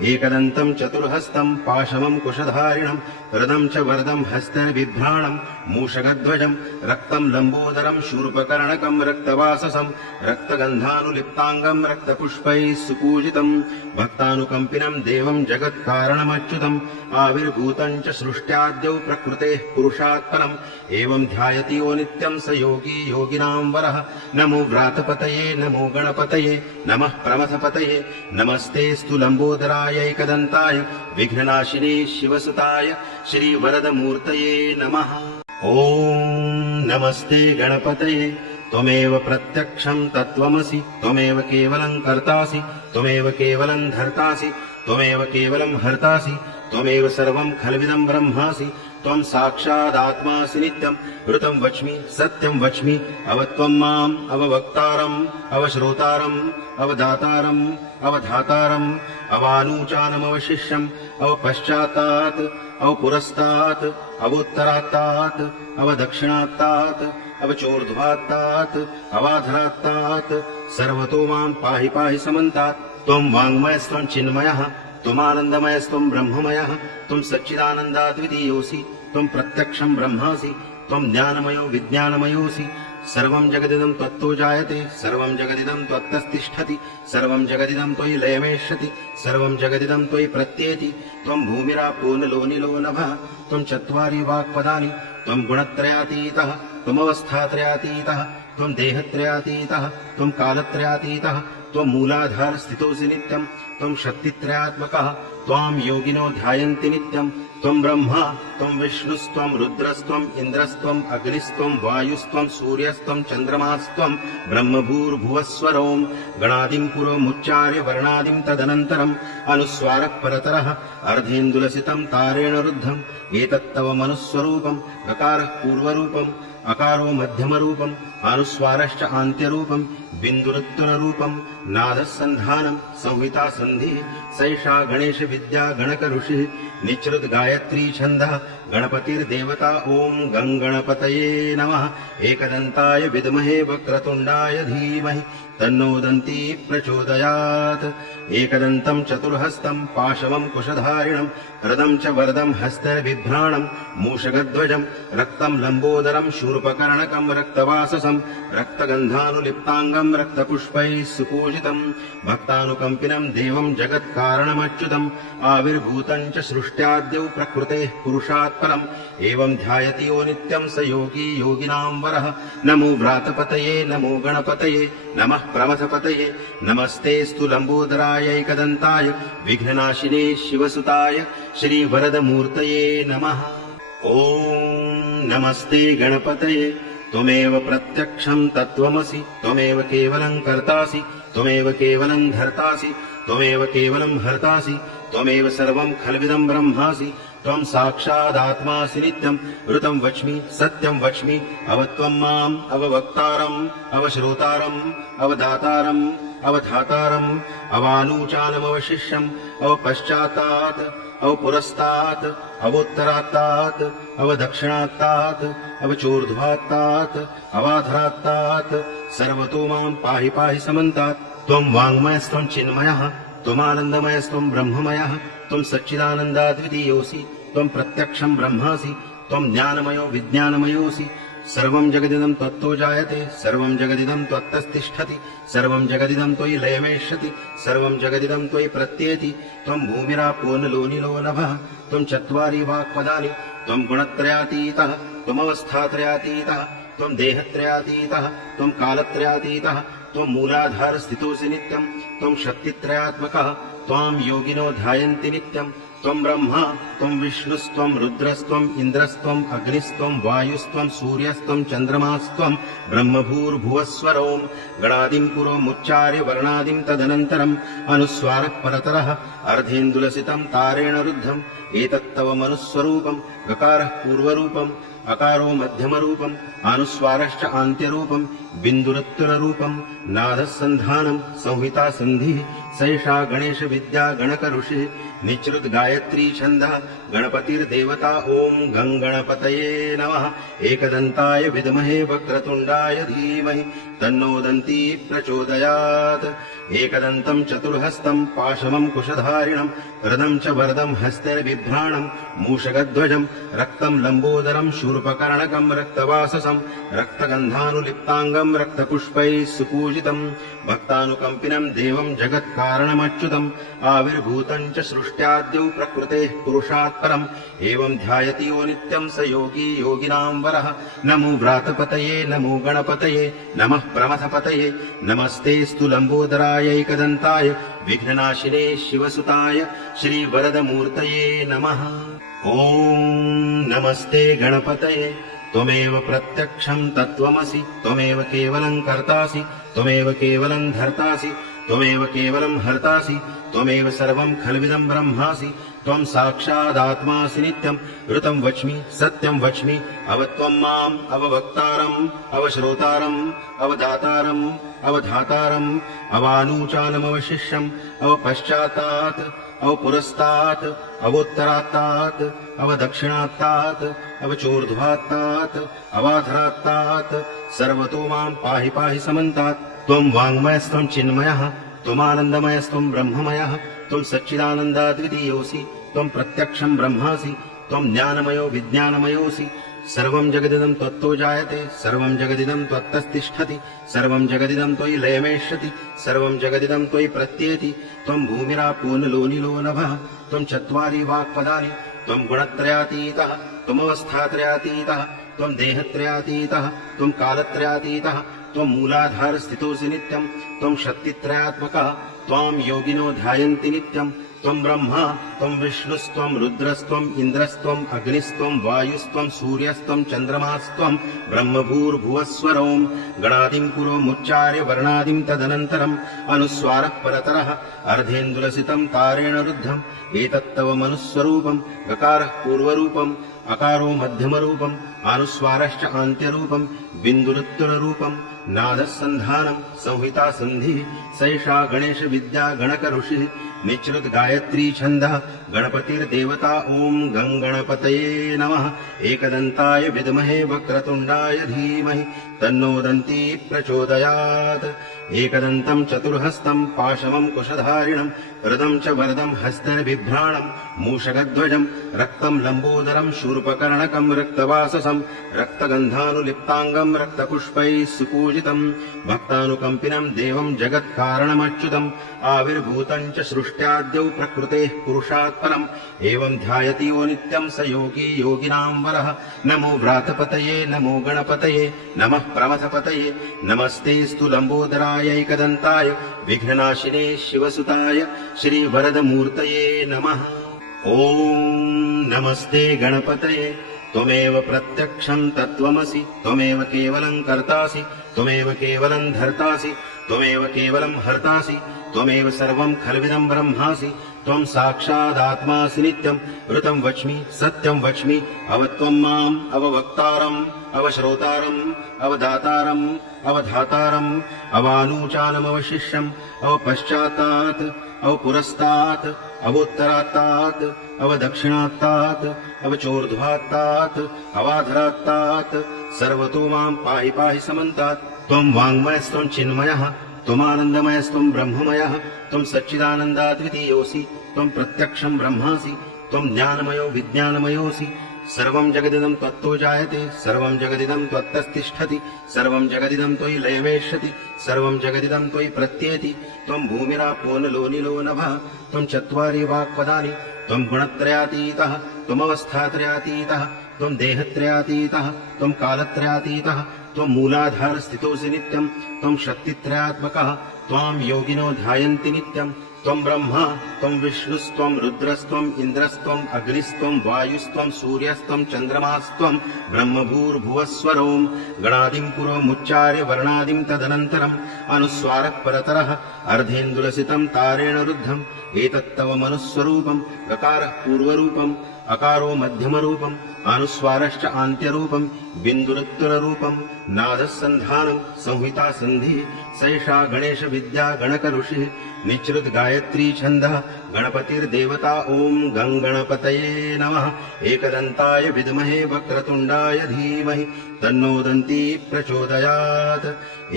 एकदन्तं चतुर्हस्तं पाशमं कुशधारिणं हृदं च वरदं हस्तबिभ्राणं मूषकध्वजं रक्तं लम्बोदरं शूर्पकर्णकं रक्तवाससं रक्तगन्धानुलिप्ताङ्गं रक्तपुष्पैः सुपूजितं भक्तानुकम्पिनं देवं जगत्कारणमच्युतम् आविर्भूतं च सृष्ट्याद्यौ प्रकृतेः पुरुषात् परम् एवं ध्यायति यो नित्यं स योगी योगिनां वरः नमो व्रातपतये नमो गणपतये नमः प्रमथपतये नमस्तेऽस्तु लम्बोदराय एकदन्ताय विघ्ननाशिने शिवसुताय श्रीवरदमूर्तये नमः ॐ नमस्ते गणपतये त्वमेव प्रत्यक्षं तत्त्वमसि त्वमेव केवलं कर्तासि त्वमेव केवलं धर्तासि त्वमेव केवलं हर्तासि त्वमेव सर्वं खल्विदं ब्रह्मासि त्वं साक्षादात्मासि नित्यं ऋतं वच्मि सत्यं वच्मि अवत्वं माम् अववक्तारम् अवश्रोतारम् अवदातारम् अवधातारम् अवानूचानमवशिष्यम् अवपश्चात्तात् अवपुरस्तात् अवोत्तरात्तात् अवदक्षिणात्तात् अवचोर्ध्वात्तात् अवाधरात्तात् सर्वतो मां पाहि पाहि समन्तात् त्वं वाङ्मयस्त्वं चिन्मयः त्वमानन्दमयस्त्वं ब्रह्ममयः त्वं सच्चिदानन्दाद्वितीयोऽसि त्वं प्रत्यक्षं ब्रह्मासि त्वं ज्ञानमयो विज्ञानमयोऽसि सर्वं जगदिदं त्वत्तो जायते सर्वं जगदिदं त्वत्तस्तिष्ठति सर्वं जगदिदं त्वयि लयमेष्यति सर्वं जगदिदं त्वयि प्रत्येति त्वं भूमिरापो नलो निलो नभः त्वं चत्वारि वाक्पदानि त्वं गुणत्रयातीतः त्वमवस्थात्रयातीतः त्वं देहत्रयातीतः त्वं कालत्रयातीतः त्वं मूलाधार स्थितोऽसि नित्यं त्वं शक्तित्रयात्मकः त्वां योगिनो ध्यायन्ति नित्यं त्वं ब्रह्मा त्वं विष्णुस्त्वं रुद्रस्त्वम् इन्द्रस्त्वम् अग्निस्त्वं वायुस्त्वं सूर्यस्त्वं चन्द्रमास्त्वं ब्रह्मभूर्भुवस्वरों गणादिं पुरोमुच्चार्य वर्णादिं तदनन्तरम् अनुस्वारः परतरः अर्धेन्दुलसितं तारेण रुद्धम् एतत्तव मनुस्वरूपम् गकारः पूर्वरूपम् अकारो मध्यमरूपम् अनुस्वारश्च आन्त्यरूपम् बिन्दुरुत्तररूपम् नादः सन्धानम् संहिता सन्धिः सैषा गणेश विद्या गणक ऋषिः निचृत गायत्री छन्दः गणपतिर्देवता ॐ गङ्गणपतये नमः एकदन्ताय विद्महे वक्रतुण्डाय धीमहि तन्नो दन्ती प्रचोदयात् एकदन्तं चतुर्हस्तं पाशमं कुशधारिणं हृदं च वरदं हस्तबिभ्राणं मूषकध्वजं रक्तं लम्बोदरं शूर्पकर्णकं रक्तवाससं रक्तगन्धानुलिप्ताङ्गं रक्तपुष्पैः सुपूजितं भक्तानुकम्पिनं देवं जगत्कारणमच्युतम् आविर्भूतं च सृष्ट्याद्यौ प्रकृतेः पुरुषात् परम् एवं ध्यायति यो नित्यं स योगी योगिनां वरः नमो व्रातपतये नमो गणपतये नमः प्रमथपतये नमस्तेऽस्तु लम्बोदराय एकदन्ताय विघ्ननाशिने शिवसुताय श्रीवरदमूर्तये नमः ॐ नमस्ते गणपतये त्वमेव प्रत्यक्षं तत्त्वमसि त्वमेव केवलं कर्तासि त्वमेव केवलं धर्तासि त्वमेव केवलं हर्तासि त्वमेव सर्वं खल्विदं ब्रह्मासि त्वं साक्षादात्मासि नित्यं ऋतं वच्मि सत्यं वच्मि अवत्वं माम् अववक्तारम् अवश्रोतारम् अवदातारम् अवधातारम् अवानूचानमवशिष्यम् अवपश्चात्तात् अवपुरस्तात् अवोत्तरात्तात् अवदक्षिणात्तात् अवचोर्ध्वात्तात् अवाधरात्तात् सर्वतो मां पाहि पाहि समन्तात् त्वं वाङ्मयस्त्वं चिन्मयः त्वमानन्दमयस्त्वं ब्रह्ममयः त्वं सच्चिदानन्दाद्वितीयोऽसि त्वं प्रत्यक्षं ब्रह्मासि त्वं ज्ञानमयो विज्ञानमयोऽसि सर्वं जगदिदं त्वत्तो जायते सर्वं जगदिदं त्वत्तस्तिष्ठति सर्वं जगदिदं त्वयि लयमेष्यति सर्वं जगदिदं त्वयि प्रत्येति त्वं भूमिरापो नलो निलो नभः त्वं चत्वारि वाक्पदानि त्वं गुणत्रयातीतः त्वमवस्थात्रयातीतः त्वं देहत्रयातीतः त्वं कालत्रयातीतः त्वं मूलाधारस्थितोऽसि नित्यं त्वं शक्तित्रयात्मकः त्वां योगिनो ध्यायन्ति नित्यं त्वं ब्रह्मा त्वं विष्णुस्त्वं रुद्रस्त्वम् इन्द्रस्त्वम् अग्निस्त्वं वायुस्त्वं सूर्यस्त्वं चन्द्रमास्त्वं ब्रह्मभूर्भुवस्वरों गणादिं पुरोमुच्चार्य वर्णादिं तदनन्तरम् अनुस्वारः परतरः अर्धेन्दुलसितं तारेण रुद्धम् एतत्तव मनुस्वरूपम् गकारः पूर्वरूपम् अकारो मध्यमरूपम् अनुस्वारश्च आन्त्यरूपम् बिन्दुरुत्तररूपम् नादः सन्धानम् संहिता सन्धिः सैषा गणेश विद्या गणक ऋषिः निचृत गायत्री छन्दः गणपतिर्देवता ॐ गङ्गणपतये नमः एकदन्ताय विद्महे वक्रतुण्डाय धीमहि तन्नो दन्ती प्रचोदयात् एकदन्तं चतुर्हस्तं पाशमं कुशधारिणं हृदं च वरदं हस्तैर्बिभ्राणं मूषकध्वजं रक्तं लम्बोदरं शूर्पकर्णकं रक्तवाससं रक्तगन्धानुलिप्ताङ्गं रक्तपुष्पैः सुपूजितं भक्तानुकम्पिनं देवं जगत्कारणमच्युतम् आविर्भूतं च सृष्ट्याद्यौ प्रकृतेः पुरुषात् परम् एवं ध्यायति यो नित्यं स योगी योगिनां वरः नमो व्रातपतये नमो गणपतये नमः प्रमथपतये नमस्तेऽस्तु लम्बोदराय एकदन्ताय विघ्ननाशिने शिवसुताय श्रीवरदमूर्तये नमः ॐ नमस्ते गणपतये त्वमेव प्रत्यक्षं तत्त्वमसि त्वमेव केवलं कर्तासि त्वमेव केवलं धर्तासि त्वमेव केवलं हर्तासि त्वमेव सर्वं खल्विदं ब्रह्मासि त्वं साक्षादात्मासि नित्यं ऋतं वच्मि सत्यं वच्मि अवत्वं माम् अववक्तारम् अवश्रोतारम् अवदातारम् अवधातारम् अवानूचानमवशिष्यम् अवपश्चात्तात् अवपुरस्तात् अवोत्तरात्तात् अवदक्षिणात्तात् अवचोर्ध्वात्तात् अवाधरात्तात् सर्वतो मां पाहि पाहि समन्तात् त्वं वाङ्मयस्त्वं चिन्मयः त्वमानन्दमयस्त्वं ब्रह्ममयः त्वं सच्चिदानन्दाद्वितीयोऽसि त्वं प्रत्यक्षं ब्रह्मासि त्वं ज्ञानमयो विज्ञानमयोऽसि सर्वं जगदिदं त्वत्तो जायते सर्वं जगदिदं त्वत्तस्तिष्ठति सर्वं जगदिदं त्वयि लयमेष्यति सर्वं जगदिदं त्वयि प्रत्येति त्वं भूमिरापो नलो निलो नभः त्वं चत्वारि वाक्पदानि त्वं गुणत्रयातीतः त्वमवस्थात्रयातीतः त्वं देहत्रयातीतः त्वं कालत्रयातीतः त्वं मूलाधारस्थितोऽसि नित्यं त्वं शक्तित्रयात्मकः त्वां योगिनो ध्यायन्ति नित्यं त्वं ब्रह्मा त्वं विष्णुस्त्वं रुद्रस्त्वम् इन्द्रस्त्वम् अग्निस्त्वं वायुस्त्वं सूर्यस्त्वं चन्द्रमास्त्वं ब्रह्मभूर्भुवस्वरों गणादिं पुरोमुच्चार्य वर्णादिं तदनन्तरम् अनुस्वारः परतरः अर्धेन्दुलसितं तारेण रुद्धम् एतत्तव मनुस्वरूपम् गकारः पूर्वरूपम् अकारो मध्यमरूपम् अनुस्वारश्च आन्त्यरूपम् बिन्दुरुत्तररूपम् नादः सन्धानम् संहिता सन्धिः सैषा गणेश विद्या गणक ऋषिः निचृत गायत्री छन्दः गणपतिर्देवता ॐ गङ्गणपतये नमः एकदन्ताय विद्महे वक्रतुण्डाय धीमहि तन्नो दन्ती प्रचोदयात् एकदन्तं चतुर्हस्तं पाशमं कुशधारिणं हृदं च वरदं हस्तैर्बिभ्राणं मूषकध्वजं रक्तं लम्बोदरं शूर्पकर्णकं रक्तवाससं रक्तगन्धानुलिप्ताङ्गं रक्तपुष्पैः सुपूजितं भक्तानुकम्पिनं देवं जगत्कारणमच्युतम् आविर्भूतं च सृष्ट्याद्यौ प्रकृतेः पुरुषात् परम् एवं ध्यायति यो नित्यं स योगी योगिनां वरः नमो व्रातपतये नमो गणपतये नमः प्रमथपतये नमस्तेऽस्तु लम्बोदराय एकदन्ताय विघ्ननाशिने शिवसुताय श्रीवरदमूर्तये नमः ॐ नमस्ते गणपतये त्वमेव प्रत्यक्षं तत्त्वमसि त्वमेव केवलं कर्तासि त्वमेव केवलं धर्तासि त्वमेव केवलं हर्तासि त्वमेव सर्वं खल्विदं ब्रह्मासि त्वं साक्षादात्मासि नित्यं ऋतं वच्मि सत्यं वच्मि अवत्वं माम् अववक्तारम् अवश्रोतारम् अवदातारम् अवधातारम् अवानूचानमवशिष्यम् अवपश्चात्तात् अवपुरस्तात् अवोत्तरात्तात् अवदक्षिणात्तात् अवचोर्ध्वात्तात् अवाधरात्तात् सर्वतो मां पाहि पाहि समन्तात् त्वं वाङ्मयस्त्वं चिन्मयः त्वमानन्दमयस्त्वं ब्रह्ममयः त्वं सच्चिदानन्दाद्वितीयोऽसि त्वं प्रत्यक्षं ब्रह्मासि त्वं ज्ञानमयो विज्ञानमयोऽसि सर्वं जगदिदं त्वत्तो जायते सर्वं जगदिदं त्वत्तस्तिष्ठति सर्वं जगदिदं त्वयि लयमेष्यति सर्वं जगदिदं त्वयि प्रत्येति त्वं भूमिरापो नलो निलो नभः त्वं चत्वारि वाक्पदानि त्वं गुणत्रयातीतः त्वमवस्थात्रयातीतः त्वं देहत्रयातीतः त्वं कालत्रयातीतः त्वं मूलाधारस्थितोऽसि नित्यं त्वं शक्तित्रयात्मकः त्वां योगिनो ध्यायन्ति नित्यं त्वं ब्रह्मा त्वं विष्णुस्त्वं रुद्रस्त्वम् इन्द्रस्त्वम् अग्निस्त्वं वायुस्त्वं सूर्यस्त्वं चन्द्रमास्त्वं ब्रह्मभूर्भुवस्वरों गणादिं पुरोमुच्चार्य वर्णादिं तदनन्तरम् अनुस्वारः परतरः अर्धेन्दुलसितं तारेण रुद्धम् एतत्तव मनुस्वरूपं गकारः पूर्वरूपम् अकारो मध्यमरूपम् अनुस्वारश्च आन्त्यरूपं बिन्दुरुत्तररूपं नादः सन्धानं संहिता सन्धिः सैषा गणेश विद्या गणक ऋषिः निचृत गायत्री छन्दः गणपतिर्देवता ॐ गङ्गणपतये नमः एकदन्ताय विद्महे वक्रतुण्डाय धीमहि तन्नो दन्ती प्रचोदयात्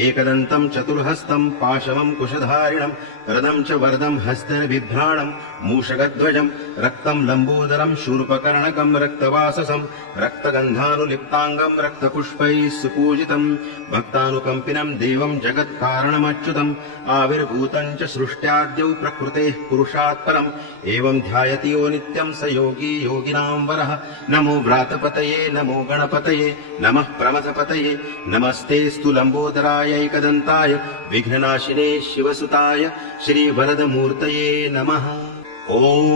एकदन्तं चतुर्हस्तं पाशवं कुशधारिणं रदं च वरदं हस्तबिभ्राणं मूषकध्वजं रक्तं लम्बोदरं शूर्पकर्णकं रक्तवाससं रक्तगन्धानुलिप्ताङ्गं रक्तपुष्पैः सुपूजितं भक्तानुकम्पिनं देवं जगत्कारणमच्युतम् आविर्भूतं च सृष्ट्याद्यौ प्रकृतेः पुरुषात् परम् एवं ध्यायति यो नित्यं स योगी योगिनां वरः नमो व्रातपतये नमो गणपतये नमः प्रमथपतये नमस्तेऽस्तु लम्बोदराय एकदन्ताय विघ्ननाशिने शिवसुताय श्रीवरदमूर्तये नमः ॐ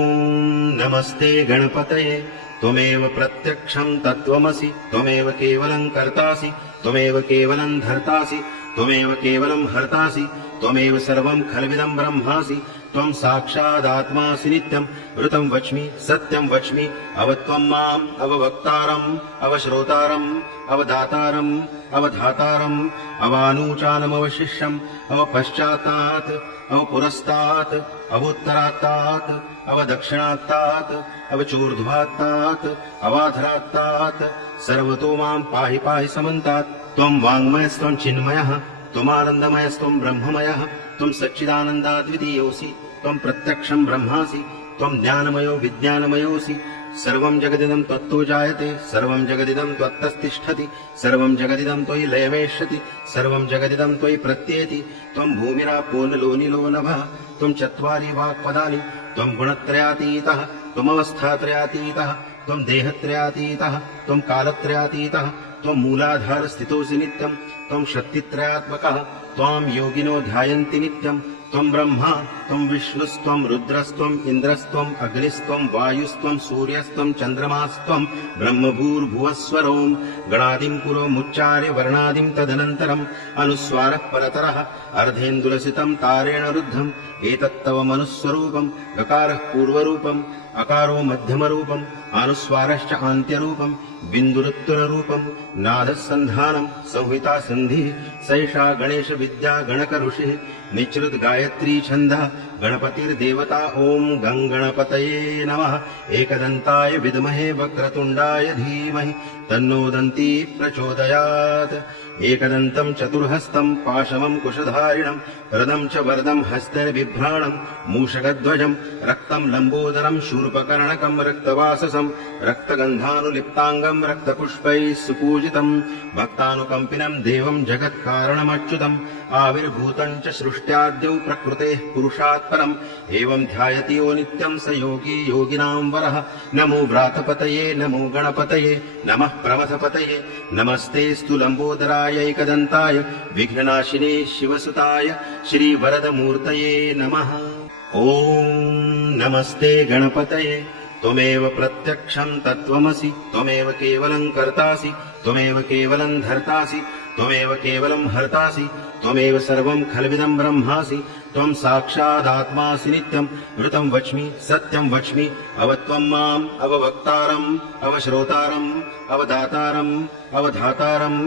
नमस्ते गणपतये त्वमेव प्रत्यक्षं तत्त्वमसि त्वमेव केवलं कर्तासि त्वमेव केवलं धर्तासि त्वमेव केवलं हर्तासि त्वमेव सर्वं खल्विदं ब्रह्मासि त्वं साक्षादात्मासि नित्यं ऋतं वच्मि सत्यं वच्मि अवत्वं माम् अववक्तारम् अवश्रोतारम् अवदातारम् अवधातारम् अवानूचानमवशिष्यम् अवपश्चात्तात् अवपुरस्तात् अवोत्तरात्तात् अवदक्षिणात्तात् अवचोर्ध्वात्तात् अवाधरात्तात् सर्वतो मां पाहि पाहि समन्तात् त्वं वाङ्मयस्त्वं चिन्मयः त्वमानन्दमयस्त्वं ब्रह्ममयः त्वं सच्चिदानन्दाद्वितीयोऽसि त्वं प्रत्यक्षं ब्रह्मासि त्वं ज्ञानमयो विज्ञानमयोऽसि सर्वं जगदिदं त्वत्तो जायते सर्वं जगदिदं त्वत्तस्तिष्ठति सर्वं जगदिदं त्वयि लयमेष्यति सर्वं जगदिदं त्वयि प्रत्येति त्वं भूमिरापो नलो निलो नभः त्वं चत्वारि वाक्पदानि त्वं गुणत्रयातीतः त्वमवस्थात्रयातीतः त्वं देहत्रयातीतः त्वं कालत्रयातीतः त्वं मूलाधारस्थितोऽसि नित्यं त्वं शक्तित्रयात्मकः त्वां योगिनो ध्यायन्ति नित्यं त्वं ब्रह्मा त्वं विष्णुस्त्वं रुद्रस्त्वम् इन्द्रस्त्वम् अग्निस्त्वं वायुस्त्वं सूर्यस्त्वं चन्द्रमास्त्वं ब्रह्मभूर्भुवस्वरों गणादिं पुरोमुच्चार्य वर्णादिं तदनन्तरम् अनुस्वारः परतरः अर्धेन्दुलसितं तारेण रुद्धम् एतत्तव मनुस्वरूपं गकारः पूर्वरूपम् अकारो मध्यमरूपम् अनुस्वारश्च आन्त्यरूपं बिन्दुरुत्तररूपं नादः सन्धानं संहिता सन्धिः सैषा गणेश विद्या गणक ऋषिः निचृत गायत्री छन्दः गणपतिर्देवता ॐ गङ्गणपतये नमः एकदन्ताय विद्महे वक्रतुण्डाय धीमहि तन्नो दन्ती प्रचोदयात् एकदन्तं चतुर्हस्तं पाशवं कुशधारिणं रदं च वरदं हस्तबिभ्राणं मूषकध्वजं रक्तं लम्बोदरं शूर्पकर्णकं रक्तवाससं रक्तगन्धानुलिप्ताङ्गं रक्तपुष्पैः सुपूजितं भक्तानुकम्पिनं देवं जगत्कारणमच्युतम् आविर्भूतं च सृष्ट्याद्यौ प्रकृतेः पुरुषात् परम् एवं ध्यायति यो नित्यं स योगी योगिनां वरः नमो व्रातपतये नमो गणपतये नमः प्रमथपतये नमस्तेऽस्तु लम्बोदराय एकदन्ताय विघ्ननाशिने शिवसुताय श्रीवरदमूर्तये नमः ॐ नमस्ते गणपतये त्वमेव प्रत्यक्षं तत्त्वमसि त्वमेव केवलं कर्तासि त्वमेव केवलं धर्तासि त्वमेव केवलं हर्तासि त्वमेव सर्वं खल्विदं ब्रह्मासि त्वं साक्षादात्मासि नित्यं ऋतं वच्मि सत्यं वच्मि अवत्वं माम् अववक्तारम् अवश्रोतारम् अवदातारम् अवधातारम्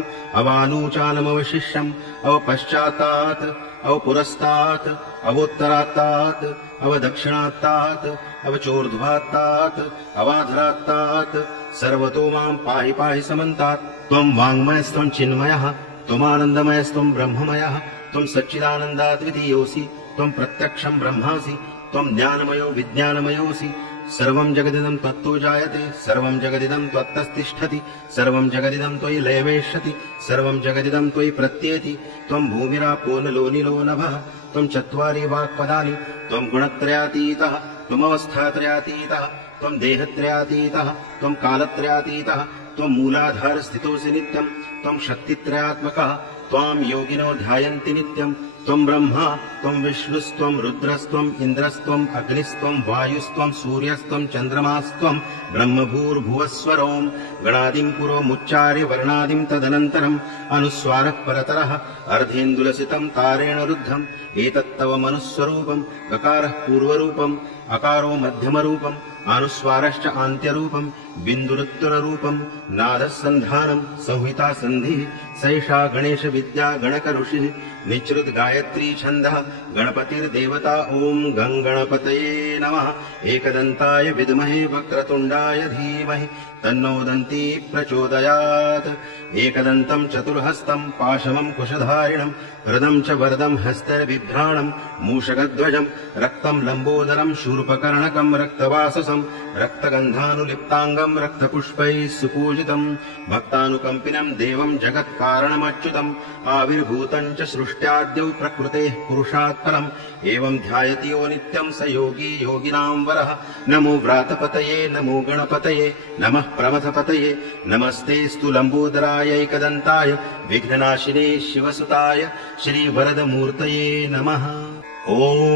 अवानूचानमवशिष्यम् अवपश्चात्तात् अवपुरस्तात् अवोत्तरात्तात् अवदक्षिणात्तात् अवचोर्ध्वात्तात् अवाधरात्तात् सर्वतो मां पाहि पाहि समन्तात् त्वं वाङ्मयस्त्वं चिन्मयः त्वमानन्दमयस्त्वं ब्रह्ममयः त्वं सच्चिदानन्दाद्वितीयोऽसि त्वं प्रत्यक्षं ब्रह्मासि त्वं ज्ञानमयो विज्ञानमयोऽसि सर्वं जगदिदं त्वत्तो जायते सर्वं जगदिदं त्वत्तस्तिष्ठति सर्वं जगदिदं त्वयि लयवेष्यति सर्वं जगदिदं त्वयि प्रत्येति त्वं भूमिरापो नलो निलो नभः त्वं चत्वारि वाक्पदानि त्वं गुणत्रयातीतः त्वमवस्थात्रयातीतः त्वं देहत्रयातीतः त्वं कालत्रयातीतः त्वं मूलाधारस्थितोऽसि नित्यं त्वं शक्तित्रयात्मकः त्वां योगिनो ध्यायन्ति नित्यं त्वं ब्रह्मा त्वं विष्णुस्त्वं रुद्रस्त्वं इन्द्रस्त्वं अग्निस्त्वं वायुस्त्वं सूर्यस्त्वं चन्द्रमास्त्वं ब्रह्मभूर्भुवस्वरों गणादिं पुरोमुच्चार्य वर्णादिं तदनन्तरम् अनुस्वारः परतरः अर्धेन्दुलसितं तारेण रुद्धम् एतत्तव मनुस्वरूपं गकारः पूर्वरूपम् अकारो मध्यमरूपम् अनुस्वारश्च आन्त्यरूपम् बिन्दुरुत्तररूपम् नादः सन्धानम् संहिता सन्धिः सैषा गणेश विद्या गणक ऋषिः निचृत गायत्री छन्दः गणपतिर्देवता ॐ गं गणपतये नमः एकदन्ताय विद्महे वक्रतुण्डाय धीमहि तन्नो दन्ती प्रचोदयात् एकदन्तं चतुर्हस्तं पाशमं कुशधारिणं हृदं च वरदं हस्तैर्बिभ्राणं मूषकध्वजं रक्तं लम्बोदरं शूर्पकर्णकं रक्तवाससं रक्तगन्धानुलिप्ताङ्गं रक्तपुष्पैः सुपूजितं भक्तानुकम्पिनं देवं जगत्कारणमच्युतम् आविर्भूतं च सृष्ट्याद्यौ प्रकृतेः पुरुषात् परम् एवं ध्यायति यो नित्यं स योगी योगिनां वरः नमो व्रातपतये नमो गणपतये नमः प्रमथपतये नमस्तेऽस्तु लम्बोदराय एकदन्ताय विघ्ननाशिने शिवसुताय श्रीवरदमूर्तये नमः ॐ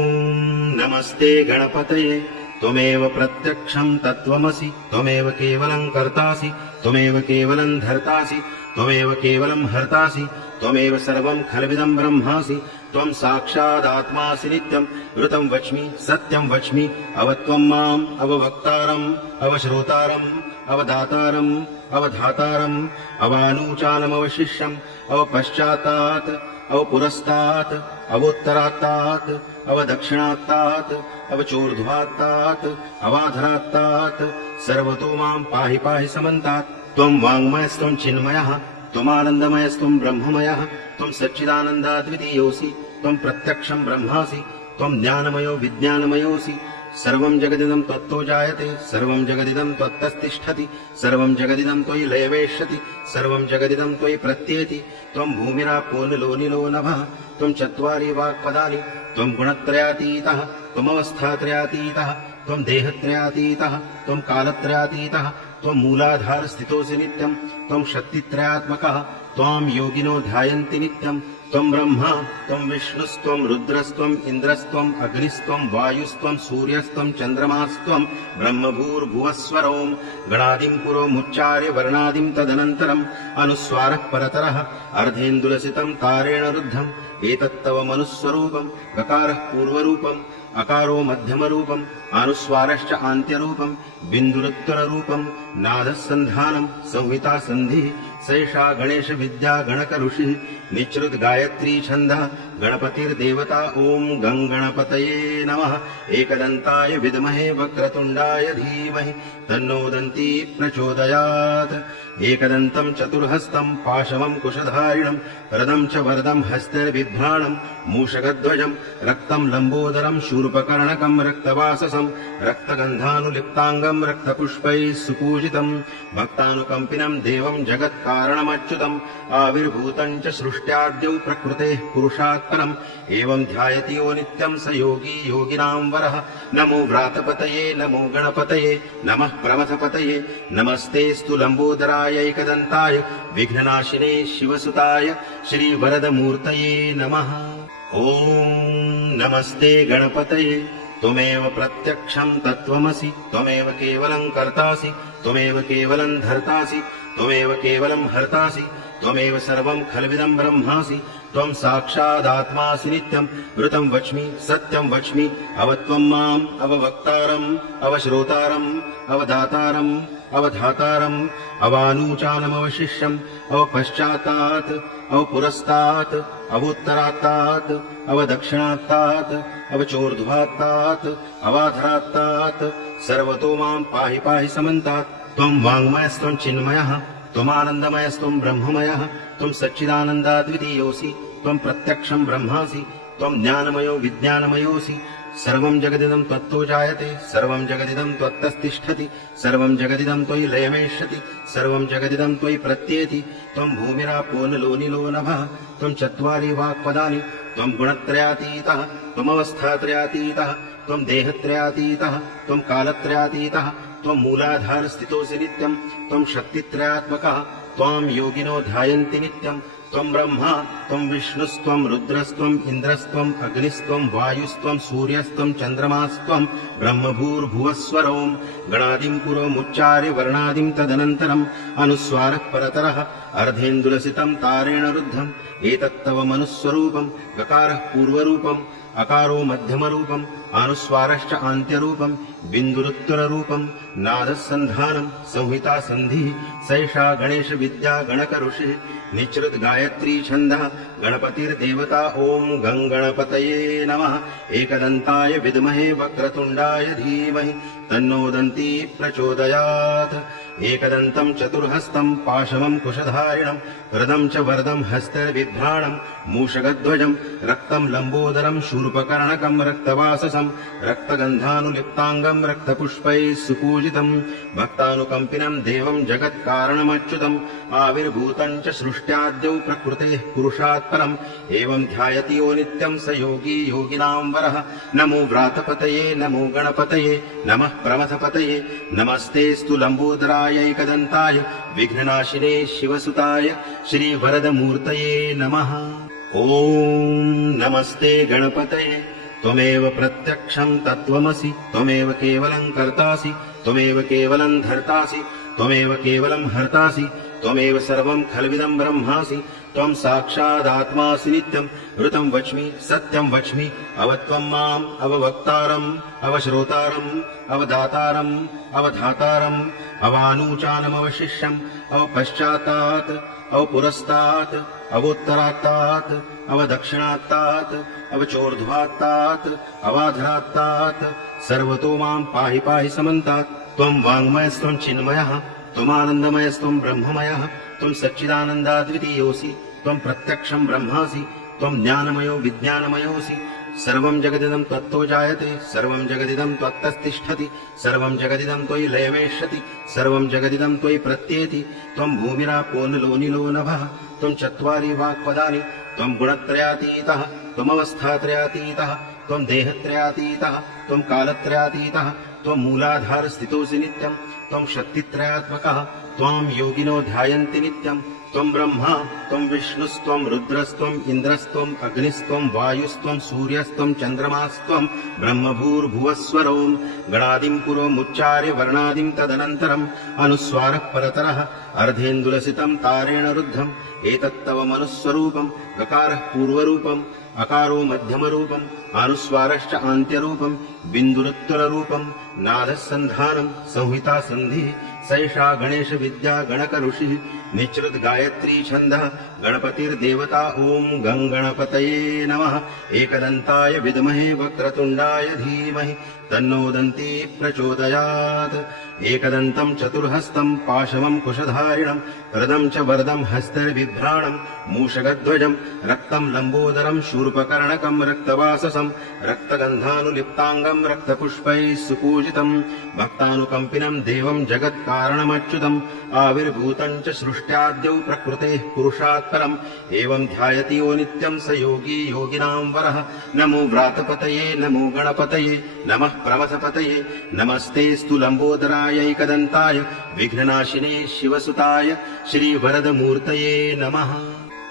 नमस्ते गणपतये त्वमेव प्रत्यक्षं तत्त्वमसि त्वमेव केवलं कर्तासि त्वमेव केवलं धर्तासि त्वमेव केवलं हर्तासि त्वमेव सर्वं खल्विदं ब्रह्मासि त्वं साक्षादात्मासि नित्यं ऋतं वच्मि सत्यं वच्मि अवत्वं माम् अववक्तारम् अवश्रोतारम् अवदातारम् अवधातारम् अवानूचानमवशिष्यम् अवपश्चात्तात् अवपुरस्तात् अवोत्तरात्तात् अवदक्षिणात्तात् अवचोर्ध्वात्तात् अवाधरात्तात् सर्वतो मां पाहि पाहि समन्तात् त्वं वाङ्मयस्त्वं चिन्मयः त्वमानन्दमयस्त्वं ब्रह्ममयः त्वं सच्चिदानन्दाद्वितीयोऽसि त्वं प्रत्यक्षं ब्रह्मासि त्वं ज्ञानमयो विज्ञानमयोऽसि सर्वं जगदिदं त्वत्तो जायते सर्वं जगदिदं त्वत्तस्तिष्ठति सर्वं जगदिदं त्वयि लयवेष्यति सर्वं जगदिदं त्वयि प्रत्येति त्वं भूमिरापो नलो निलो नभः त्वं चत्वारि वाक्पदानि त्वं गुणत्रयातीतः त्वमवस्थात्रयातीतः त्वं देहत्रयातीतः त्वं कालत्रयातीतः त्वं मूलाधारस्थितोऽसि नित्यं त्वं शक्तित्रयात्मकः त्वां योगिनो ध्यायन्ति नित्यं त्वं ब्रह्मा त्वं विष्णुस्त्वं रुद्रस्त्वं इन्द्रस्त्वं अग्निस्त्वं वायुस्त्वं सूर्यस्त्वं चन्द्रमास्त्वं ब्रह्मभूर्भुवस्वरों गणादिं पुरोमुच्चार्य वर्णादिं तदनन्तरम् अनुस्वारः परतरः अर्धेन्दुलसितं तारेण रुद्धम् एतत्तव मनुस्वरूपं गकारः पूर्वरूपम् अकारो मध्यमरूपम् अनुस्वारश्च आन्त्यरूपम् बिन्दुरुत्तररूपम् नादः सन्धानम् संहिता सन्धिः सैषा गणेश विद्या गणक ऋषिः निचृत गायत्री छन्दः गणपतिर्देवता ॐ गं गणपतये नमः एकदन्ताय विद्महे वक्रतुण्डाय धीमहि तन्नो दन्ती प्रचोदयात् एकदन्तं चतुर्हस्तं पाशमं कुशधारिणं हृदं च वरदं हस्तैर्बिभ्राणं मूषकध्वजं रक्तं लम्बोदरं शूर्पकर्णकं रक्तवाससं रक्तगन्धानुलिप्ताङ्गं रक्तपुष्पैः सुपूजितं भक्तानुकम्पिनं देवं जगत्कारणमच्युतम् आविर्भूतं च सृष्ट्याद्यौ प्रकृतेः पुरुषात् परम् एवं ध्यायति यो नित्यं स योगी योगिनां वरः नमो व्रातपतये नमो गणपतये नमः प्रमथपतये नमस्तेऽस्तु लम्बोदराय एकदन्ताय विघ्ननाशिने शिवसुताय श्रीवरदमूर्तये नमः ॐ नमस्ते गणपतये त्वमेव प्रत्यक्षं तत्त्वमसि त्वमेव केवलं कर्तासि त्वमेव केवलं धर्तासि त्वमेव केवलं हर्तासि त्वमेव सर्वं खल्विदं ब्रह्मासि त्वं साक्षादात्मासि नित्यं ऋतं वच्मि सत्यं वच्मि अवत्वं माम् अववक्तारम् अवश्रोतारम् अवदातारम् अवधातारम् अवानूचानमवशिष्यम् अवपश्चात्तात् अवपुरस्तात् अवोत्तरात्तात् अवदक्षिणात्तात् अवचोर्ध्वात्तात् अवाधरात्तात् सर्वतो मां पाहि पाहि समन्तात् त्वं वाङ्मयस्त्वं चिन्मयः त्वमानन्दमयस्त्वं ब्रह्ममयः त्वं सच्चिदानन्दाद्वितीयोऽसि त्वं प्रत्यक्षं ब्रह्मासि त्वं ज्ञानमयो विज्ञानमयोऽसि सर्वं जगदिदं त्वत्तो जायते सर्वं जगदिदं त्वत्तस्तिष्ठति सर्वं जगदिदं त्वयि लयमेष्यति सर्वं जगदिदं त्वयि प्रत्येति त्वं भूमिरापो नलो निलो नभः त्वं चत्वारि वाक्पदानि त्वं गुणत्रयातीतः त्वमवस्थात्रयातीतः त्वं देहत्रयातीतः त्वं कालत्रयातीतः त्वं मूलाधारस्थितोऽसि नित्यं त्वं शक्तित्रयात्मकः त्वां योगिनो ध्यायन्ति नित्यं त्वं ब्रह्मा त्वं विष्णुस्त्वं रुद्रस्त्वम् इन्द्रस्त्वम् अग्निस्त्वं वायुस्त्वं सूर्यस्त्वं चन्द्रमास्त्वं ब्रह्मभूर्भुवस्वरों गणादिं पुरोमुच्चार्य वर्णादिं तदनन्तरम् अनुस्वारः परतरः अर्धेन्दुलसितं तारेण रुद्धम् एतत्तव मनुस्वरूपं गकारः पूर्वरूपम् अकारो मध्यमरूपम् अनुस्वारश्च आन्त्यरूपम् बिन्दुरुत्तररूपम् नादसन्धानम् संहिता सन्धिः सैषा गणेश विद्या गणकऋषिः निचृत गायत्री छन्दः गणपतिर्देवता ॐ गङ्गणपतये नमः एकदन्ताय विद्महे वक्रतुण्डाय धीमहि तन्नो दन्ती प्रचोदयात् एकदन्तं चतुर्हस्तं पाशवं कुशधारिणं वरदं च वरदं हस्तबिभ्राणं मूषकध्वजं रक्तं लम्बोदरं शूर्पकर्णकं रक्तवाससं रक्तगन्धानुलिप्ताङ्गं रक्तपुष्पैः सुपूजितं भक्तानुकम्पिनं देवं जगत्कारणमच्युतम् आविर्भूतं च सृष्ट्याद्यौ प्रकृतेः पुरुषात् परम् एवं ध्यायति यो नित्यं स योगी योगिनां वरः नमो व्रातपतये नमो गणपतये नमः प्रमथपतये नमस्तेऽस्तु लम्बोदरायैकदन्ताय विघ्ननाशिने शिवसुताय श्रीवरदमूर्तये नमः ॐ नमस्ते गणपतये त्वमेव प्रत्यक्षं तत्त्वमसि त्वमेव केवलं कर्तासि त्वमेव केवलं धर्तासि त्वमेव केवलं हर्तासि त्वमेव सर्वं खल्विदं ब्रह्मासि त्वं साक्षादात्मासि नित्यं ऋतं वच्मि सत्यं वच्मि अवत्वं माम् अववक्तारम् अवश्रोतारम् अवदातारम् अवधातारम् अवानूचानमवशिष्यम् अवपश्चात्तात् अवपुरस्तात् अवोत्तरात्तात् अवदक्षिणात्तात् अवचोर्ध्वात्तात् अवाधरात्तात् सर्वतो मां पाहि पाहि समन्तात् त्वं वाङ्मयस्त्वं चिन्मयः त्वमानन्दमयस्त्वं ब्रह्ममयः त्वं सच्चिदानन्दाद्वितीयोऽसि त्वं प्रत्यक्षं ब्रह्मासि त्वं ज्ञानमयो विज्ञानमयोऽसि सर्वं जगदिदं त्वत्तो जायते सर्वं जगदिदं त्वत्तस्तिष्ठति सर्वं जगदिदं त्वयि लयमेष्यति सर्वं जगदिदं त्वयि प्रत्येति त्वं भूमिरापो नलो निलो नभः त्वं चत्वारि वाक्पदानि त्वं गुणत्रयातीतः त्वमवस्थात्रयातीतः त्वं देहत्रयातीतः त्वं कालत्रयातीतः त्वं मूलाधारस्थितोऽसि नित्यं त्वं शक्तित्रयात्मकः त्वां योगिनो ध्यायन्ति नित्यं त्वं ब्रह्मा त्वं विष्णुस्त्वं रुद्रस्त्वम् इन्द्रस्त्वम् अग्निस्त्वं वायुस्त्वं सूर्यस्त्वं चन्द्रमास्त्वं ब्रह्मभूर्भुवस्वरों गणादिं पुरोमुच्चार्य वर्णादिं तदनन्तरम् अनुस्वारः परतरः अर्धेन्दुलसितं तारेण रुद्धम् एतत्तव मनुस्वरूपं गकारः पूर्वरूपम् अकारो मध्यमरूपम् अनुस्वारश्च आन्त्यरूपम् बिन्दुरुत्तररूपम् नादसन्धानं संहिता सन्धिः सैषा गणेश विद्या गणकऋषिः निचृत गायत्री छन्दः गणपतिर्देवता ॐ गङ्गणपतये नमः एकदन्ताय विद्महे वक्रतुण्डाय धीमहि तन्नो दन्ती प्रचोदयात् एकदन्तं चतुर्हस्तं पाशवं कुशधारिणं वरदं च वरदं हस्तबिभ्राणं मूषकध्वजं रक्तं लम्बोदरं शूर्पकर्णकं रक्तवाससं रक्तगन्धानुलिप्ताङ्गं रक्तपुष्पैः सुपूजितं भक्तानुकम्पिनं देवं जगत्कारणमच्युतम् आविर्भूतं च सृष्ट्याद्यौ प्रकृतेः पुरुषात् परम् एवं ध्यायति यो नित्यं स योगी योगिनां वरः नमो व्रातपतये नमो गणपतये नमः प्रमथपतये नमस्तेऽस्तु लम्बोदरायैकदन्ताय विघ्ननाशिने शिवसुताय श्रीवरदमूर्तये नमः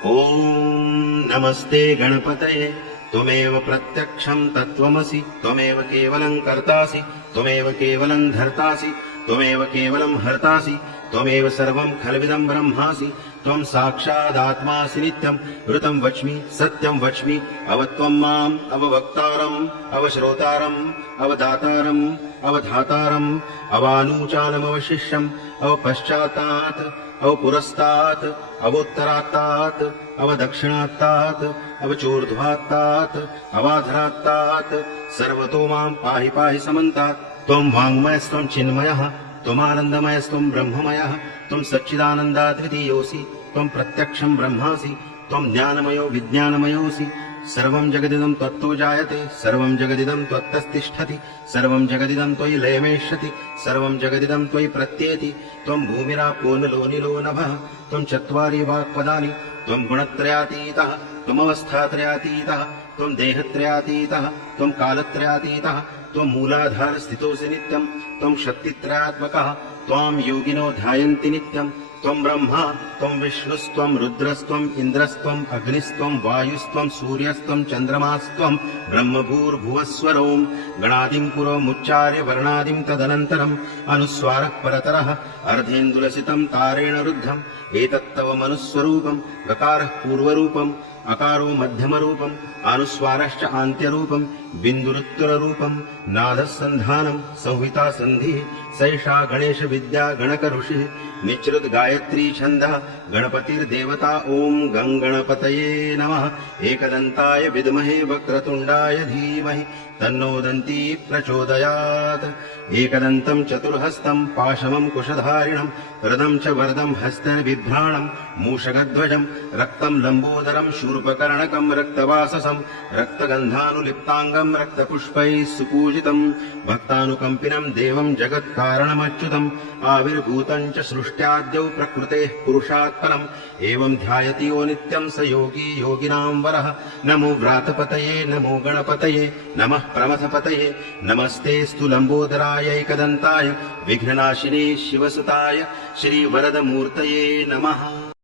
ॐ नमस्ते गणपतये त्वमेव प्रत्यक्षं तत्त्वमसि त्वमेव केवलं कर्तासि त्वमेव केवलं धर्तासि त्वमेव केवलं हर्तासि त्वमेव सर्वं खल्विदं ब्रह्मासि त्वं साक्षादात्मासि नित्यं ऋतं वच्मि सत्यं वच्मि अवत्वं माम् अववक्तारम् अवश्रोतारम् अवदातारम् अवधातारम् अवानूचानमवशिष्यम् अवपश्चात्तात् अवपुरस्तात् अवोत्तरात्तात् अवदक्षिणात्तात् अवचोर्ध्वात्तात् अवाधरात्तात् सर्वतो मां पाहि पाहि समन्तात् त्वं वाङ्मयस्त्वं चिन्मयः त्वमानन्दमयस्त्वं ब्रह्ममयः त्वं सच्चिदानन्दाद्वितीयोऽसि त्वं प्रत्यक्षं ब्रह्मासि त्वं ज्ञानमयो विज्ञानमयोऽसि सर्वं जगदिदं त्वत्तो जायते सर्वं जगदिदं त्वत्तस्तिष्ठति सर्वं जगदिदं त्वयि लयमेष्यति सर्वं जगदिदं त्वयि प्रत्येति त्वं भूमिरापो नलो निलो नभः त्वं चत्वारि वाक्पदानि त्वं गुणत्रयातीतः त्वमवस्थात्रयातीतः त्वं देहत्रयातीतः त्वं कालत्रयातीतः त्वं मूलाधारस्थितोऽसि नित्यं त्वं शक्तित्रयात्मकः त्वां योगिनो ध्यायन्ति नित्यं त्वं ब्रह्मा त्वं विष्णुस्त्वं रुद्रस्त्वम् इन्द्रस्त्वम् अग्निस्त्वं वायुस्त्वं सूर्यस्त्वं चन्द्रमास्त्वं ब्रह्मभूर्भुवस्वरों गणादिं पुरोमुच्चार्य वर्णादिं तदनन्तरम् अनुस्वारः परतरः अर्धेन्दुलसितं तारेण रुद्धम् एतत्तव मनुस्वरूपम् गकारः पूर्वरूपम् अकारो मध्यमरूपम् अनुस्वारश्च आन्त्यरूपम् बिन्दुरुत्तररूपम् नादः सन्धानम् संहिता सन्धिः सैषा गणेश विद्या गणक ऋषिः निःसृत गायत्री छन्दः गणपतिर्देवता ॐ गङ्गणपतये नमः एकदन्ताय विद्महे वक्रतुण्डाय धीमहि तन्नो दन्ती प्रचोदयात् एकदन्तं चतुर्हस्तं पाशमं कुशधारिणं रदं च वरदं हस्तबिभ्राणं मूषकध्वजं रक्तं लम्बोदरं शूर्पकर्णकं रक्तवाससं रक्तगन्धानुलिप्ताङ्गं रक्तपुष्पैः सुपूजितं भक्तानुकम्पिनं देवं जगत्कारणमच्युतम् आविर्भूतं च सृष्ट्याद्यौ प्रकृतेः पुरुषात् परम् एवं ध्यायति यो नित्यं स योगी योगिनां वरः नमो व्रातपतये नमो गणपतये नमः प्रमथपतये नमस्तेऽस्तु लम्बोदराय एकदन्ताय विघ्ननाशिने शिवसुताय श्रीवरदमूर्तये नमः।